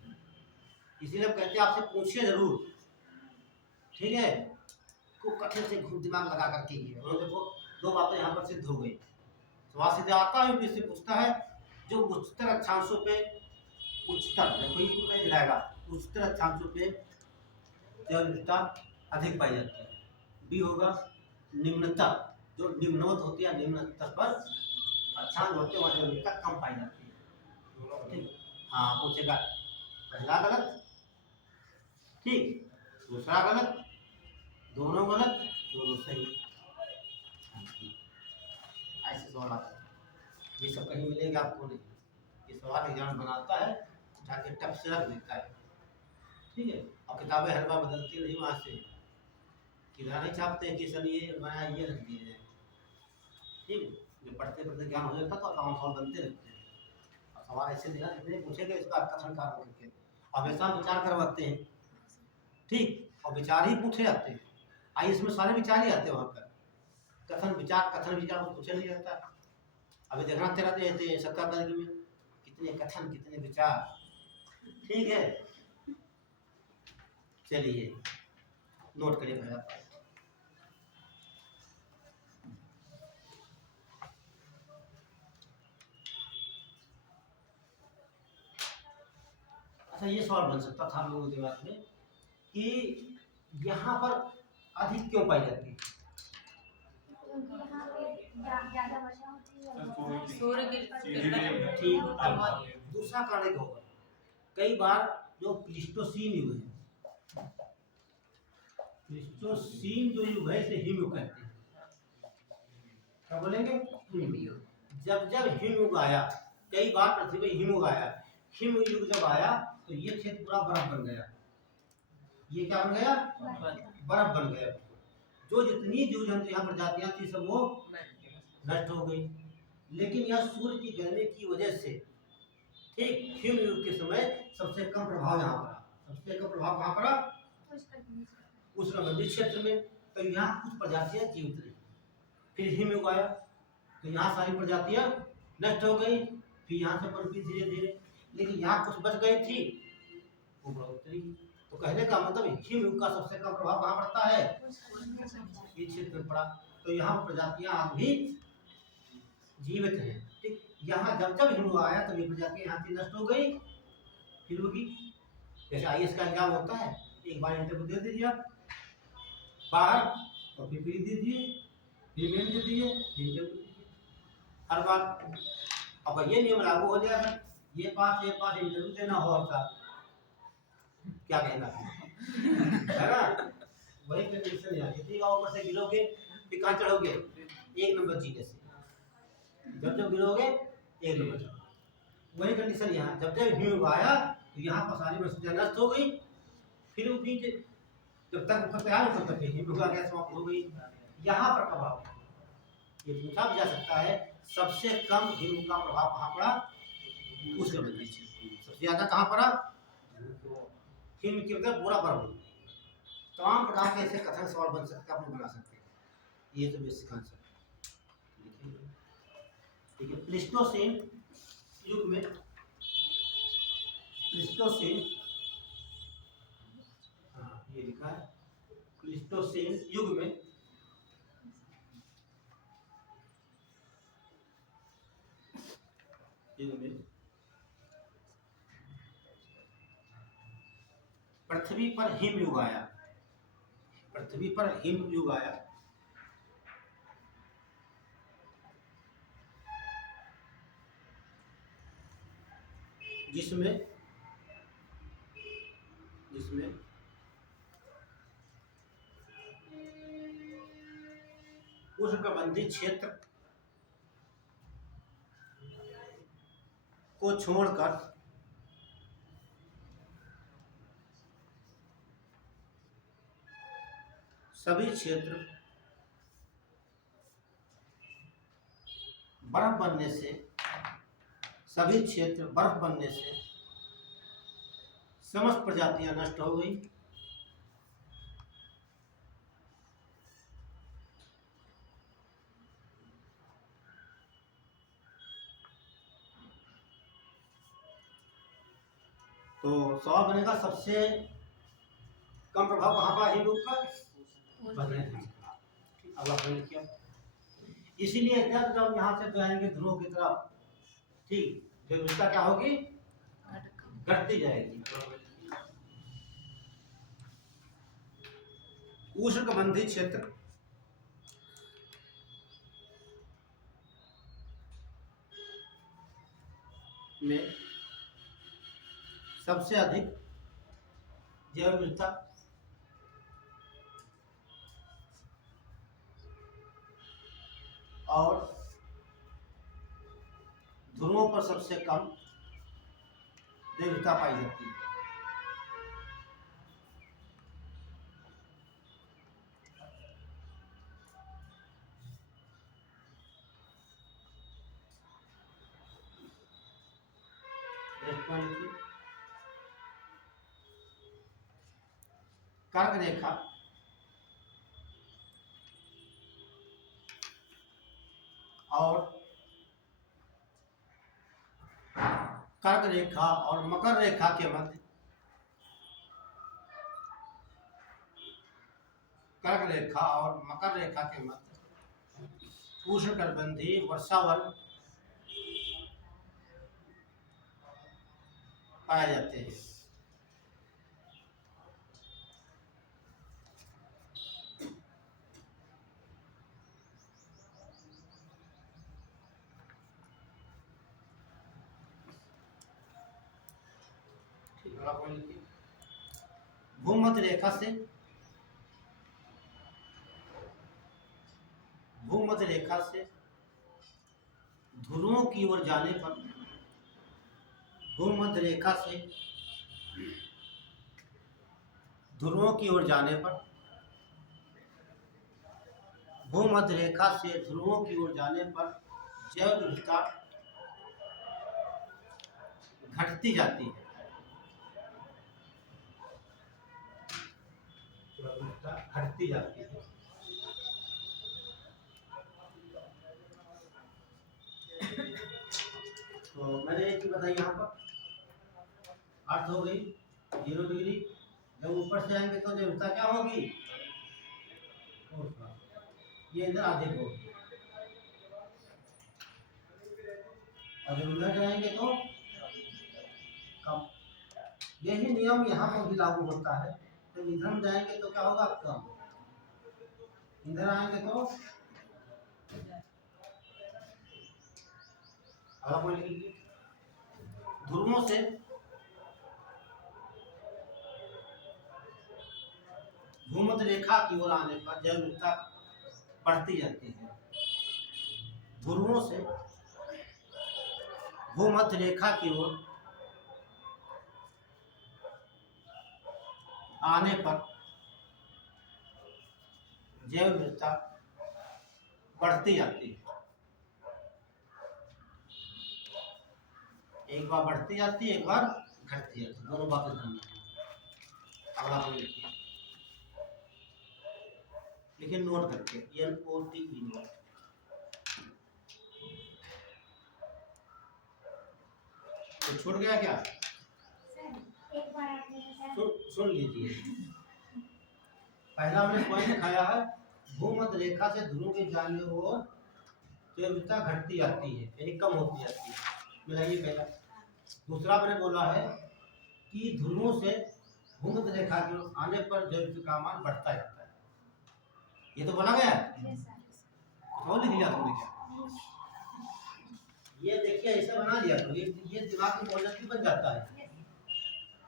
इसीलिए हम कहते हैं आपसे पूछिए जरूर, ठीक है। खूब कठिन से घूम दिमाग लगा करके ही है, देखो 2 बातें यहाँ पर सिद्ध हो गई। सवाल सीधे आता है, इससे पूछता है जो उच्चतर अक्षांशों पे, उच्चतर देखो ये गिराएगा, उच्चतर अक्षांशों पे जैविकता अधिक पाई जाती है। बी होगा निम्नता, जो निम्नवत होती है, निम्न स्तर पर अक्षांश होते हैं वहाँ जैविकता कम पाई जाती है। ठीक, हाँ पूछेगा, पहला गलत, ठीक, दूसरा गलत, दोनों गलत, दोनों सही। ऐसे सवाल आते हैं, ये सब कहीं मिलेगा आपको नहीं। ये सवाल एग्जाम बनाता है, उठा के टप से रख देता है, ठीक है। और किताबें हर बार बदलती नहीं वहाँ से, किधर नहीं छापते हैं कि सर ये बनाया ये रख दिए हैं, ठीक है। जो पढ़ते पढ़ते ज्ञान हो जाता तो अकाउंट सॉल्व बनते रहते हैं। और सवाल ऐसे देना जितने पूछेंगे इसका कथन कारण करके हमेशा विचार करवाते हैं, ठीक, और विचार ही पूछे जाते हैं। आइए इसमें सारे विचार ही आते हैं वहाँ पर, कथन विचार को पूछे नहीं जाता। अभी देखना तेरा देते 70 वर्ग में कितने कथन कितने विचार, ठीक है। चलिए नोट करिए पहला पाठ। अच्छा ये सवाल बन सकता था लोगों के दिमाग में कि यहाँ पर अधिक क्यों पाई जाती है? क्योंकि यहाँ पे ज्यादा वर्षा होती है। सूर्य की किरण ठीक, अब दूसरा कारण एक होगा, कई बार जो प्लीस्टोसीन युग है, प्लीस्टोसीन जो युग है इसे हिमयुग कहते हैं। क्या बोलेंगे? जब जब हिमयुग आया, कई बार पृथ्वी में हिमयुग आया, हिमयुग जब आया तो ये क्षेत्र पूरा बर्फ बन गया। ये क्या बन गया? बर्फ बन गया। जो जितनी जीव जंतु यहाँ प्रजातियां थी सब वो नष्ट हो गई। लेकिन यह सूर्य की गर्मी की वजह से, ठीक, हिमयुग के समय सबसे कम प्रभाव यहाँ पड़ा। सबसे कम प्रभाव कहाँ पड़ा? उष्णकटिबंधीय क्षेत्र में। तो यहाँ कुछ प्रजातियां जीवित रही। फिर हिमयुग आया तो यहाँ सारी प्रजातियां नष्ट हो गई। फिर यहाँ से पनपी धीरे धीरे, लेकिन यहाँ कुछ बच गई थी, वो बढ़ोतरी। तो कहने का मतलब हिमयुग का सबसे कम प्रभाव कहाँ पड़ता है? इस क्षेत्र में पड़ा। तो यहाँ प्रजातियां आज भी जीवित हैं, ठीक। यहाँ जब जब हिमयुग आया तब ये प्रजातियां यहाँ से नष्ट हो गई, फिर होगी। जैसे IAS का एग्जाम होता है, एक बार इंटरव्यू दे दीजिए आप बाहर, और फिर दे दीजिए, फिर मेन दे दीजिए, फिर इंटरव्यू दीजिए, हर बार। अब ये नियम लागू हो जाएगा, ये पास इंटरव्यू देना हो और साथ क्या कहना है ना, वही कंडीशन है। इतनी ऊपर से गिरोगे फिर कहाँ चढ़ोगे? 1 नंबर जीने से। जब जब गिरोगे 1 नंबर चढ़ोगे। वही कंडीशन यहाँ, जब जब हिमयुग आया तो यहाँ पर सारी वनस्पतियाँ नष्ट हो गई। फिर वो नीचे जब तक ऊपर तैयार हो तक हिमयुग आ गया, समाप्त हो गई। यहाँ पर प्रभाव ये पूछा भी जा सकता है, सबसे कम हिमयुग का प्रभाव कहाँ पड़ा? उष्णकटिबंधीय क्षेत्र। सबसे ज्यादा कहाँ पड़ा? हिम की मतलब पूरा बर्फ। तमाम प्रकार के ऐसे कथन सवाल बन सकते हैं, आप लोग बना सकते हैं। ये तो बेसिक आंसर, ठीक है। प्लीस्टोसीन युग में, प्लीस्टोसीन, हाँ ये लिखा है, प्लीस्टोसीन युग में पृथ्वी पर हिमयुग आया। पृथ्वी पर हिमयुग आया, जिसमें उष्णकटिबंधीय क्षेत्र को छोड़कर सभी क्षेत्र बर्फ बनने से समस्त प्रजातियां नष्ट हो गई। तो सवाल बनेगा सबसे कम प्रभाव कहाँ पड़ा हिमयुग का? अब आपने लिखा, इसीलिए जब जब यहाँ से जाएंगे ध्रुव की तरफ, ठीक, जैविकता क्या होगी? घटती जाएगी। उष्णकटिबंधीय क्षेत्र में सबसे अधिक जैव विविधता और ध्रुवों पर सबसे कम जैव विविधता पाई जाती है। कर्क रेखा और कर्क रेखा और मकर रेखा के मध्य कर्क रेखा और मकर रेखा के मध्य उष्णकटिबंधीय वर्षावन पाए जाते हैं। भूमध्य रेखा से ध्रुवों की ओर जाने पर भूमध्य रेखा से ध्रुवों की ओर जाने पर भूमध्य रेखा से ध्रुवों की ओर जाने पर जैव विविधता घटती जाती है। घटती जाती है। तो मैंने एक चीज बताई यहाँ पर अर्थ हो गई 0 डिग्री। जब ऊपर से आएंगे तो जैव विविधता क्या होगी? ये इधर अधिक होगी और जब उधर जाएंगे तो कम। यही नियम यहाँ पर भी लागू होता है। तो इधर जाएंगे तो क्या होगा? कम। इधर आएंगे तो ध्रुवों से भूमध्य रेखा की ओर आने पर जैव विविधता बढ़ती जाती है। ध्रुवों से भूमध्य रेखा की ओर आने पर जैव विविधता बढ़ती जाती है। एक बार बढ़ती जाती है, एक बार घटती जाती है। दोनों बातें ध्यान रखना। अगला कोई लिखिए, लेकिन नोट करके NOTE नोट। तो छूट गया क्या? एक बार आपने सुन लीजिए। पहला हमने पॉइंट दिखाया है भूमध्य रेखा से ध्रुवों के जाने और जैव विविधता घटती जाती है, यानी कम होती जाती है। मेरा ये पहला। दूसरा मैंने बोला है कि ध्रुवों से भूमध्य रेखा के आने पर जैव विविधता का मान बढ़ता जाता है। ये तो बोला गया है। और लिख लिया तुमने क्या? ये देखिए ऐसे बना दिया तो ये दिमाग में बहुत जल्दी बन जाता है।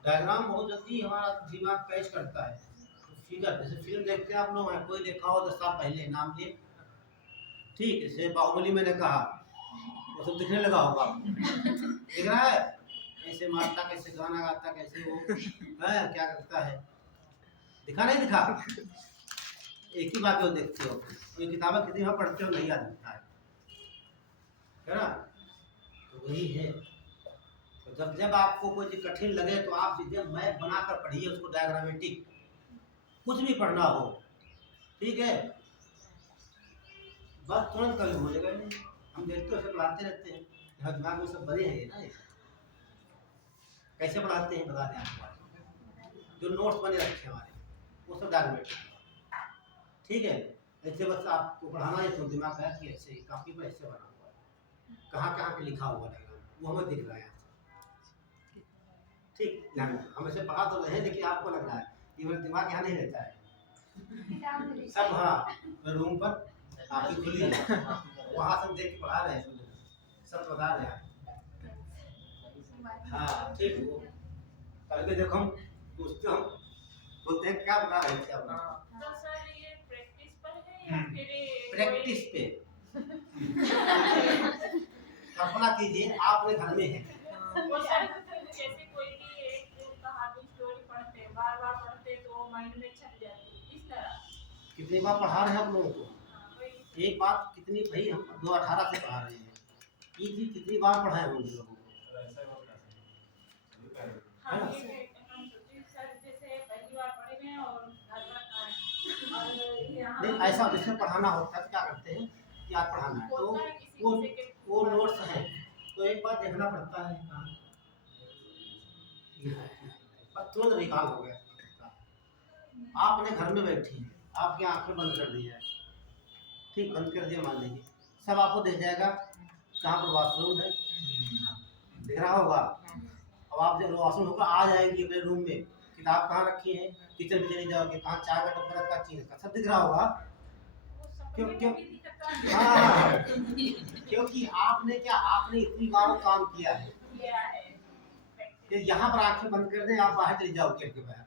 डायग्राम बहुत जल्दी हमारा दिमाग कैच करता है। फिगर जैसे फिल्म देखते हैं आप लोग हैं, कोई देखा हो 10 साल पहले, नाम लिए ठीक है, जैसे बाहुबली मैंने कहा वो सब दिखने लगा होगा आपको। दिख रहा है कैसे मारता, कैसे गाना गाता, कैसे वो है क्या करता है, दिखा नहीं दिखा? एक ही बात वो देखते हो। ये किताबें कितनी बार पढ़ते हो नहीं याद रहता है ना? तो वही है। तो जब आपको कोई चीज कठिन लगे तो आप सीधे मैप बनाकर पढ़िए उसको, डायग्रामेटिक कुछ भी पढ़ना हो, ठीक है? बस तुरंत कभी हो जाएगा नहीं। हम देखते हो सब पढ़ाते रहते हैं, यहाँ दिमाग में सब बने हैं ना। कैसे पढ़ाते हैं बता दें आपको। जो नोट्स बने रखे हमारे वो सब डायग्रामेटिक, ठीक है? ऐसे बस आपको पढ़ाना है तो दिमाग है कि ऐसे कापी पर ऐसे बना हुआ है, कहाँ कहाँ पे लिखा हुआ डायग्राम वो हमें दिख रहा है। ठीक, हम ऐसे पढ़ा तो रहे, लेकिन आपको लग रहा है कि मेरा दिमाग यहाँ नहीं रहता है। किताब में लिखा सब हाँ रूम पर आपकी खुली है, वहाँ सब देख के पढ़ा रहे हैं, सब बता रहे हैं। है। हाँ ठीक वो करके देखो, हम पूछते हम बोलते हैं क्या बता रहे थे अपना तो सर ये प्रैक्टिस पर है या फिर प्रैक्टिस पे कल्पना कीजिए आपने घर में है, वो सर जैसे कोई भी एक कहानी स्टोरी पढ़ते हैं, बार बार पढ़ते हैं तो वो माइंड में छप जाती है, इस तरह। कितनी बार पढ़ा रहे हैं हम लोगों को, वही एक बात कितनी भाई हम 2018 से पढ़ा रहे हैं, ये चीज कितनी बार पढ़ा है हम लोगों को, हाँ ये हम सोचे सर जैसे पहली बार पढ़े हुए हैं और घर पर आए और यहाँ नहीं ऐसा जिसमें पढ़ाना होता है क्या करते हैं कि आप पढ़ाना है तो होता है किसी वो किसी के वो नोट्स हैं तो एक बार देखना पड़ता है कहाँ बस तुरंत निकाल हो गया, आपने घर में बैठी है, आपकी आंखें बंद कर दी है, ठीक बंद कर दिया मान लीजिए, सब आपको दिख जाएगा कहाँ पर वॉशरूम है, दिख रहा होगा। अब आप जब वॉशरूम होकर आ जाएंगे अपने रूम में, किताब कहाँ रखी है, किचन में चले जाओगे कहाँ चाय का टप्पा रखा, चीज रखा, सब दिख रहा होगा। क्यों क्यों हाँ क्योंकि आपने क्या आपने इतनी बार वो काम किया है किया है कि यहाँ पर आंखें बंद कर दें, आप बाहर चले जाओ गेट के बाहर,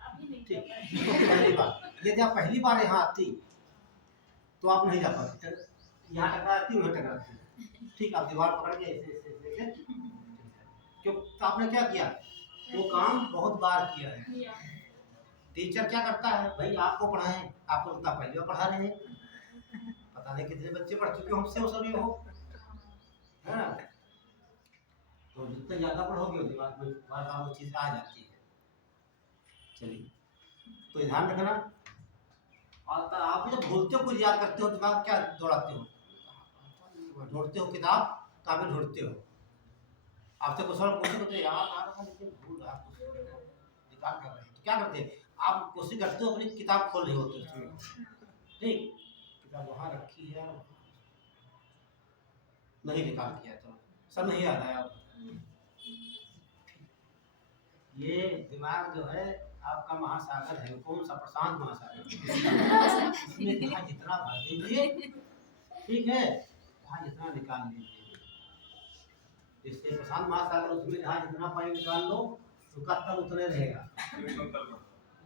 अभी नहीं ठीक किया। पहली बार यदि आप पहली बार यहाँ आती तो आप नहीं जा पाते, यहाँ टकराती वहाँ टकराती, ठीक आप दीवार पकड़ के ऐसे ऐसे ऐसे क्यों, तो आपने क्या किया वो काम बहुत बार किया है। किया। टीचर क्या करता है भाई आपको पढ़ाएं, आपको तो पहली बार पढ़ा रहे हैं, पता नहीं कितने बच्चे पढ़ चुके हो हमसे वो सब ये हो है ना, तो जितना ज्यादा पढ़ोगे दिमाग में बार बार वो चीज आ जाती है। चलिए तो ध्यान रखना, और आप जब भूलते हो कुछ याद करते हो दिमाग क्या दौड़ाते हो, ढूंढते हो किताब कागज ढूंढते हो, आपसे कुछ और पूछो तो याद आ रहा है लेकिन भूल रहा कुछ निकाल कर रहे हैं, तो क्या करते हैं आप कोशिश करते हो अपनी किताब खोल रहे होते हो, ठीक किताब वहाँ रखी है नहीं निकाल किया, तो सब नहीं याद आया, ये दिमाग जो है आपका महासागर है, कौन सा प्रशांत महासागर इसमें जहाँ जितना भर दीजिए ठीक है, वहाँ जितना निकाल लीजिए, इससे प्रशांत महासागर उसमें जहाँ जितना पानी निकाल लो उसका तल उतने रहेगा,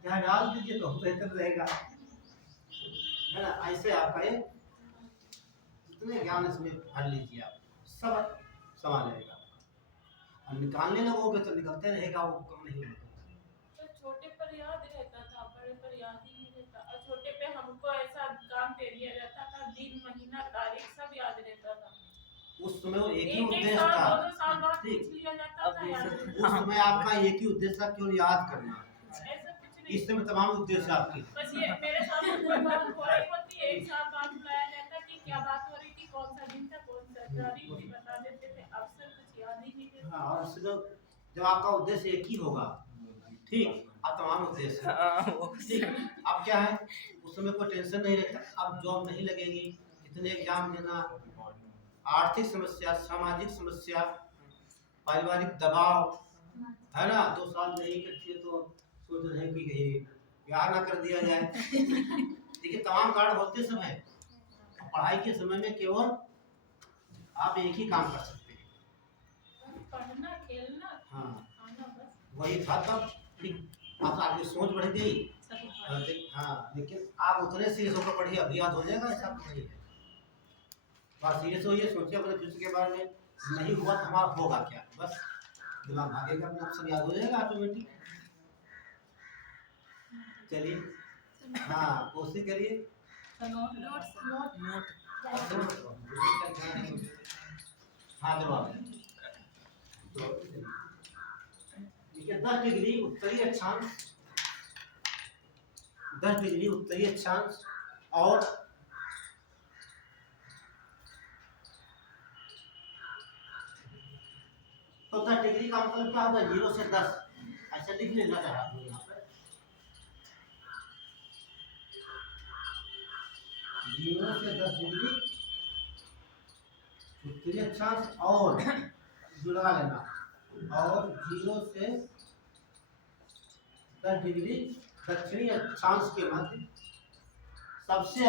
जहाँ डाल दीजिए तो बेहतर रहेगा, है ना। ऐसे आपका ये जितने ज्ञान इसमें भर लीजिए आप सब समा जाएगा, और निकालने लगोगे तो निकलते रहेगा, वो कम नहीं होगा। तो छोटे पर याद रहता था, बड़े पर याद ही नहीं रहता, और छोटे पे हमको ऐसा काम दे दिया जाता था, दिन महीना तारीख सब याद रहता था, उस समय वो एक ही एक उद्देश्य साल था, 2 साल बाद ठीक। पूछ लिया जाता था याद उस समय आपका एक ही उद्देश्य था केवल याद करना, ऐसा कुछ नहीं। इस समय तमाम उद्देश्य आपके, बस ये मेरे सामने कोई बात हो रही होती है, एक साल बाद बुलाया जाता कि क्या बात हो रही थी, कौन सा दिन था, कौन सा तारीख थी, बता देते थे, अब सर कुछ याद ही नहीं रहता। हाँ, और जब आपका उद्देश्य एक ही होगा, ठीक अब तमाम उद्देश्य ठीक, अब क्या है उस समय कोई टेंशन नहीं रहता, अब जॉब नहीं लगेगी, कितने एग्जाम देना, आर्थिक समस्या, सामाजिक समस्या, पारिवारिक दबाव, है ना, 2 साल नहीं करती तो सोच रहे हैं कि कहीं ब्याह ना कर दिया जाए, देखिए तमाम कारण होते सब हैं, पढ़ाई के समय में केवल आप एक ही काम कर सकते हैं, पढ़ना, खेलना, हाँ खाना, बस वही था तब, ठीक आप आपकी सोच बढ़ गई, हाँ लेकिन आप उतने सीरियस होकर पढ़िए अभी याद हो जाएगा, ऐसा तो नहीं है, बस सीरियस होइए, सोचिए अपने फ्यूचर के बारे में, नहीं हुआ तो हमारा होगा क्या, बस दिमाग भागेगा अपने आप, सब याद हो जाएगा ऑटोमेटिक। चलिए हाँ कोशिश करिए, हाँ जवाब देखिए 10 डिग्री उत्तरी अक्षांश, 10 डिग्री उत्तरी अक्षांश और 10 डिग्री का मतलब क्या होगा 0 से 10 ऐसा लिख लेना चाह रहा हूँ यहाँ पर, 0 से 10 डिग्री उत्तरी अक्षांश और जुड़ा लेना, और 0 से 10 डिग्री दक्षिणी अक्षांश के मध्य सबसे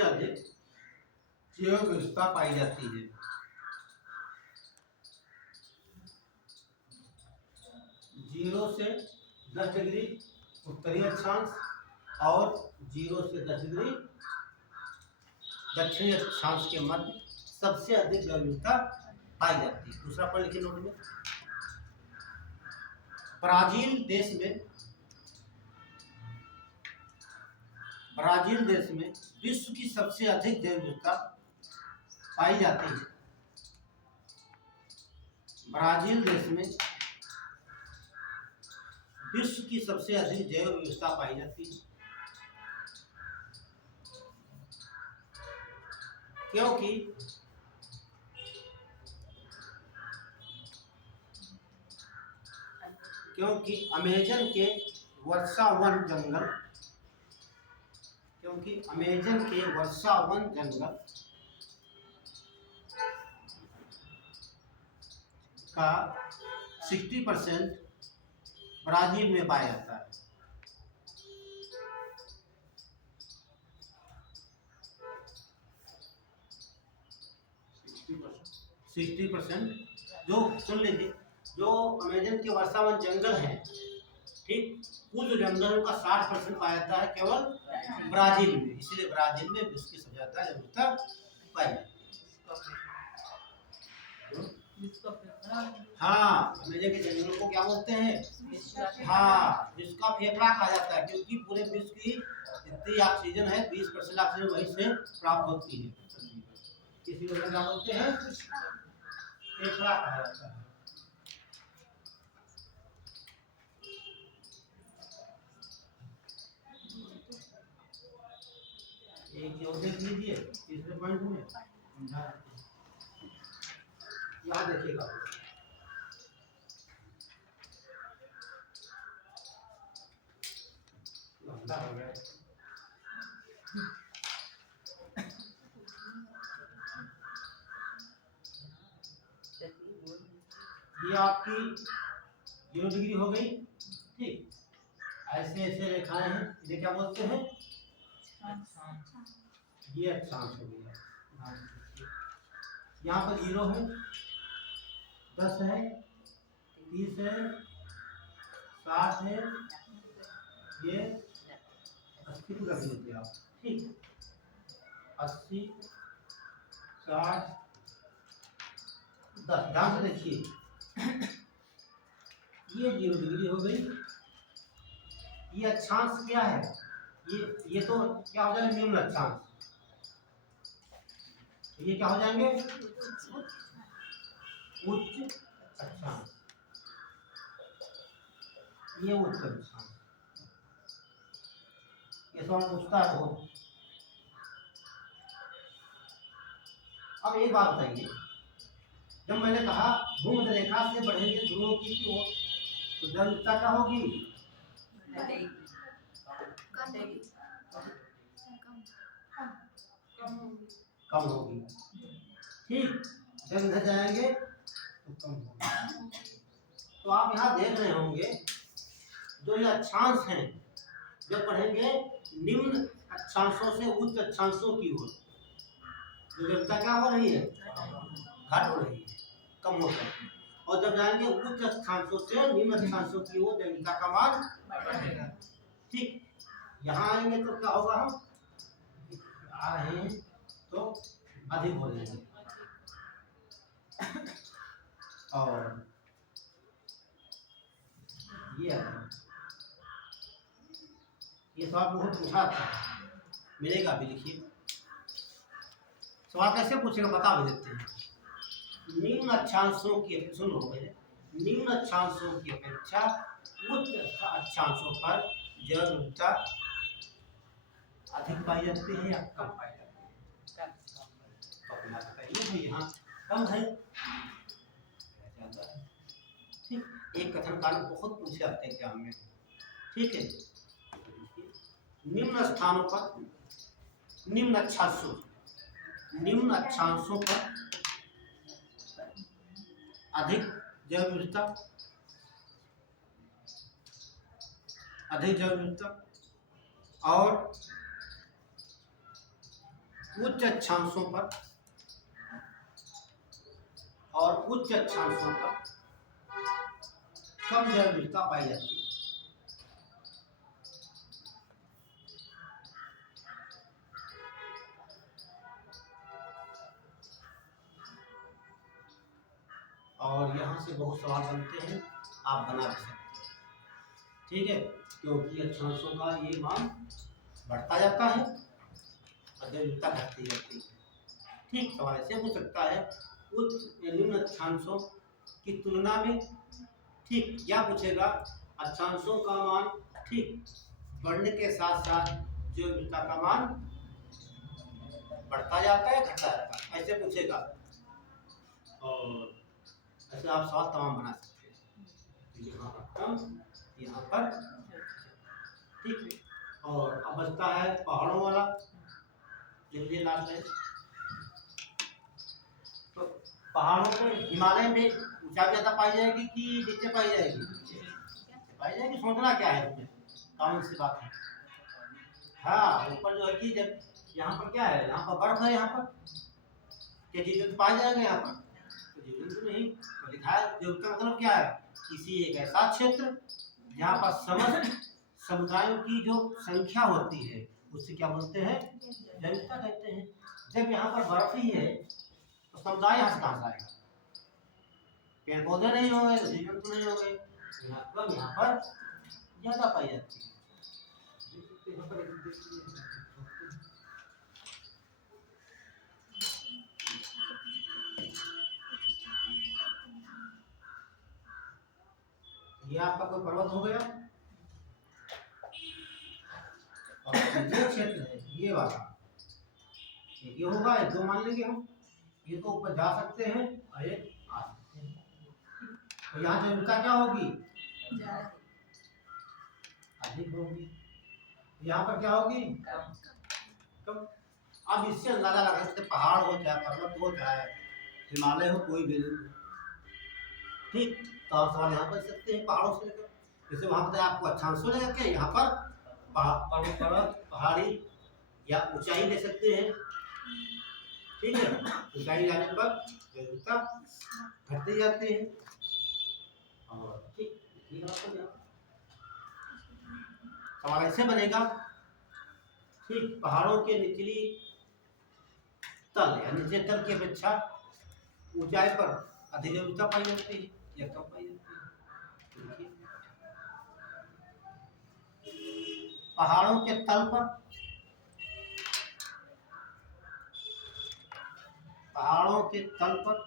अधिक जैव विविधता पाई जाती है। 0 से 10 डिग्री उत्तरी अक्षांश और 0 से 10 डिग्री दक्षिणी अक्षांश के मध्य सबसे अधिक जैव विविधता पाई जाती है। दूसरा पॉइंट लिखिए नोट में। ब्राजील देश में विश्व की सबसे अधिक जैव विविधता पाई जाती है। ब्राजील देश में विश्व की सबसे अधिक जैव विविधता पाई जाती है, क्योंकि अमेजन के वर्षावन जंगल का 60% ब्राजील में पाया जाता है। 60% जो सुन लीजिए, जो अमेजन के वर्षावन जंगल है, ठीक, कुल जंगलों का 60% पाया जाता है केवल ब्राजील में। इसलिए ब्राजील में विश्व की सबसे ज्यादा जैव विविधता पाई जाती है। हाँ, अमेजन के जंगलों को क्या बोलते हैं? हाँ, विश्व का फेफड़ा कहा जाता है, क्योंकि पूरे विश्व की जितनी ऑक्सीजन है 20% ऑक्सीजन वहीं से प्राप्त होती है। इसी वजह क्या बोलते हैं? फेफड़ा कहा जाता है। एक और देख लीजिए तीसरे पॉइंट में, यहाँ देखिएगा, लंबा हो गया। ये आपकी 0 डिग्री हो गई, ठीक। ऐसे ऐसे रेखाएं हैं, इन्हें क्या बोलते हैं? ये अक्षांश हो गया। यहाँ पर 0 है, 10 है, 30 है, 60 है, ये 80 को रख लीजिए आप, ठीक। 80, 60, 10। ध्यान से देखिए, ये 0 डिग्री हो गई। ये अक्षांश क्या है? ये तो क्या हो जाएगा? निम्न अक्षांश। ये क्या हो जाएंगे? उच्च अक्षांश। ये उच्च अक्षांश। ये सवाल पूछता है बहुत। अब एक बात बताइए, जब मैंने कहा भूमध्य रेखा से बढ़ेंगे ध्रुवों की ओर, तो जल विविधता क्या होगी? कम होगी, ठीक। जब इधर जाएंगे तो कम होगी। तो आप यहाँ देख रहे होंगे, जो ये अक्षांश हैं, जब बढ़ेंगे निम्न अक्षांशों से उच्च अक्षांशों की ओर, जो विविधता क्या हो रही है? घट हो रही है, कम हो रही है। और जब जाएंगे उच्च अक्षांशों से निम्न अक्षांशों की ओर, जलविविधता का मान बढ़ेगा, ठीक। यहाँ आएंगे तो क्या होगा? हम आ रहे हैं तो अधिक हो जाएंगे। और ये सवाल बहुत पूछा था, मिलेगा भी। लिखिए सवाल कैसे पूछेगा, बता भी देते हैं। निम्न अक्षांशों की, सुनो मेरे, निम्न अक्षांशों की अपेक्षा उच्च अक्षांशों पर जैव विविधता अधिक पाई जाती है या कम पाई जाती है? यहाँ कम है, ठीक। एक कथन काल बहुत पूछे जाते हैं एग्जाम में, ठीक है। निम्न स्थानों पर, निम्न अक्षांशों पर अधिक जैव विविधता, अधिक जैव विविधता और उच्च अक्षांशों पर कम जैव विविधता पाई जाती है। और यहाँ से बहुत सवाल बनते हैं, आप बना भी सकते हैं, ठीक है, क्योंकि अक्षांशों का ये मान बढ़ता जाता है और जैव विविधता घटती जाती है। ठीक, सवाल ऐसे हो सकता है उच्च या निम्न अक्षांशों की तुलना में, ठीक, क्या पूछेगा, अक्षांशों का मान ठीक बढ़ने के साथ साथ जैव विविधता का मान बढ़ता जाता है घटता जाता है, ऐसे पूछेगा। और ऐसे आप सवाल तमाम बना सकते हैं, यहाँ पर कम, यहाँ पर, ठीक। और अब बचता है पहाड़ों वाला, ये लास्ट है। तो पहाड़ों पे हिमालय में ऊंचाई ज़्यादा पाई जाएगी कि नीचे पाई जाएगी? पाई जाएगी। सोचना क्या है इसमें, कौन सी बात है। हाँ, ऊपर जो है कि जब यहाँ पर क्या है, यहाँ पर बर्फ है, यहाँ पर क्या जीव जंतु पाया जाएगा? यहाँ पर तो जीव जंतु नहीं। तो लिखा है जीव का मतलब क्या है, किसी एक ऐसा क्षेत्र जहाँ पर समस्त समुदायों की जो संख्या होती है उससे क्या बोलते हैं, जैविकता कहते हैं। जब यहाँ पर बर्फ ही है तो समुदाय यहाँ से कहाँ से आएगा? पेड़ पौधे नहीं होंगे तो जीव जंतु नहीं होंगे, मतलब यहाँ पर ज्यादा पाई जाती है। ये आपका कोई पर्वत हो गया और ये क्षेत्र है ये वाला, ये होगा, ये दो मान लेंगे हम, ये तो ऊपर जा सकते हैं और ये आ सकते हैं। तो यहाँ जैविकता क्या होगी, अधिक होगी। यहाँ पर क्या होगी, कम। अब इससे अंदाजा लगा सकते, पहाड़ हो चाहे पर्वत हो चाहे हिमालय हो, कोई भी, ठीक। तो आप सवाल यहाँ कर सकते हैं पहाड़ों से लेकर, जैसे वहाँ पर आपको अक्षांशों लेकर के यहाँ पर पर्वत पहाड़ी या ऊंचाई ले सकते हैं, ठीक है। ऊंचाई जाने पर जैविकता घटती जाती है। और ठीक, सवाल ऐसे बनेगा, ठीक, पहाड़ों के निचली तल या निचले तल की अपेक्षा ऊंचाई पर अधिक जैविकता पाई जाती है या कम पाई जाती है। पहाड़ों के तल पर, पहाड़ों के तल पर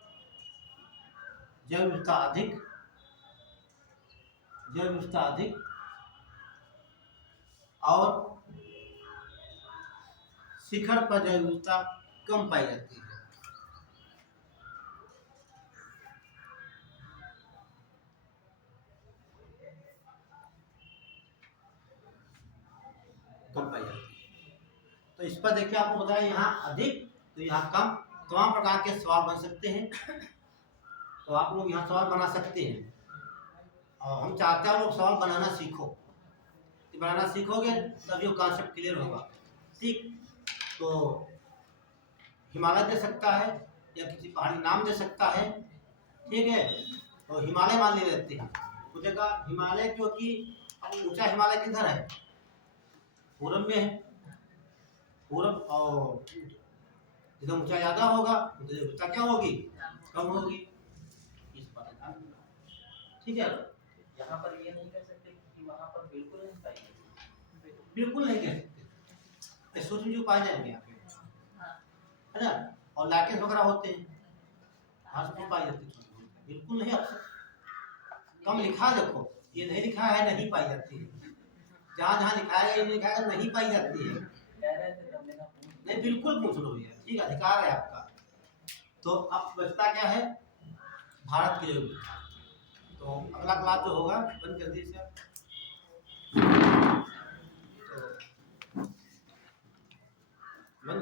जैव विविधता अधिक, जैव विविधता अधिक और शिखर पर जैव विविधता कम पाई जाती है। कम पाई जाती है। तो इस पर देखिए आपको बताया यहाँ अधिक तो यहाँ कम, तमाम प्रकार के सवाल बन सकते हैं। तो आप लोग यहाँ सवाल बना सकते हैं और हम चाहते हैं आप लोग सवाल बनाना सीखो। बनाना सीखोगे तभी वो कॉन्सेप्ट क्लियर होगा, ठीक। तो हिमालय दे सकता है या किसी पहाड़ी नाम दे सकता है, ठीक है। तो हिमालय मान ले लेते हैं, पूछेगा हिमालय क्योंकि अब ऊंचा हिमालय किधर है, पूरब में है, पूरब, और जिधर ऊंचा ज्यादा होगा उधर विविधता क्या होगी, कम होगी। इस बात का ठीक है। यहाँ पर ये नहीं कह सकते कि वहाँ पर बिल्कुल नहीं पाएंगे, बिल्कुल नहीं कह सकते, सूक्ष्म जीव पाए जाएंगे यहाँ पे, है ना। और लाइकेंस वगैरह होते हैं, हाँ सब पाई जाती है, बिल्कुल नहीं। अक्सर कम लिखा, देखो ये नहीं लिखा है नहीं पाई जाती है, जहाँ जहाँ लिखा है ये लिखा है नहीं पाई जाती है। नहीं, बिल्कुल पूछ लो भैया, ठीक, अधिकार है आपका। तो अब बचता क्या है, भारत के लिए। तो अगला क्लास जो होगा बंद कर दीजिए। तो बंद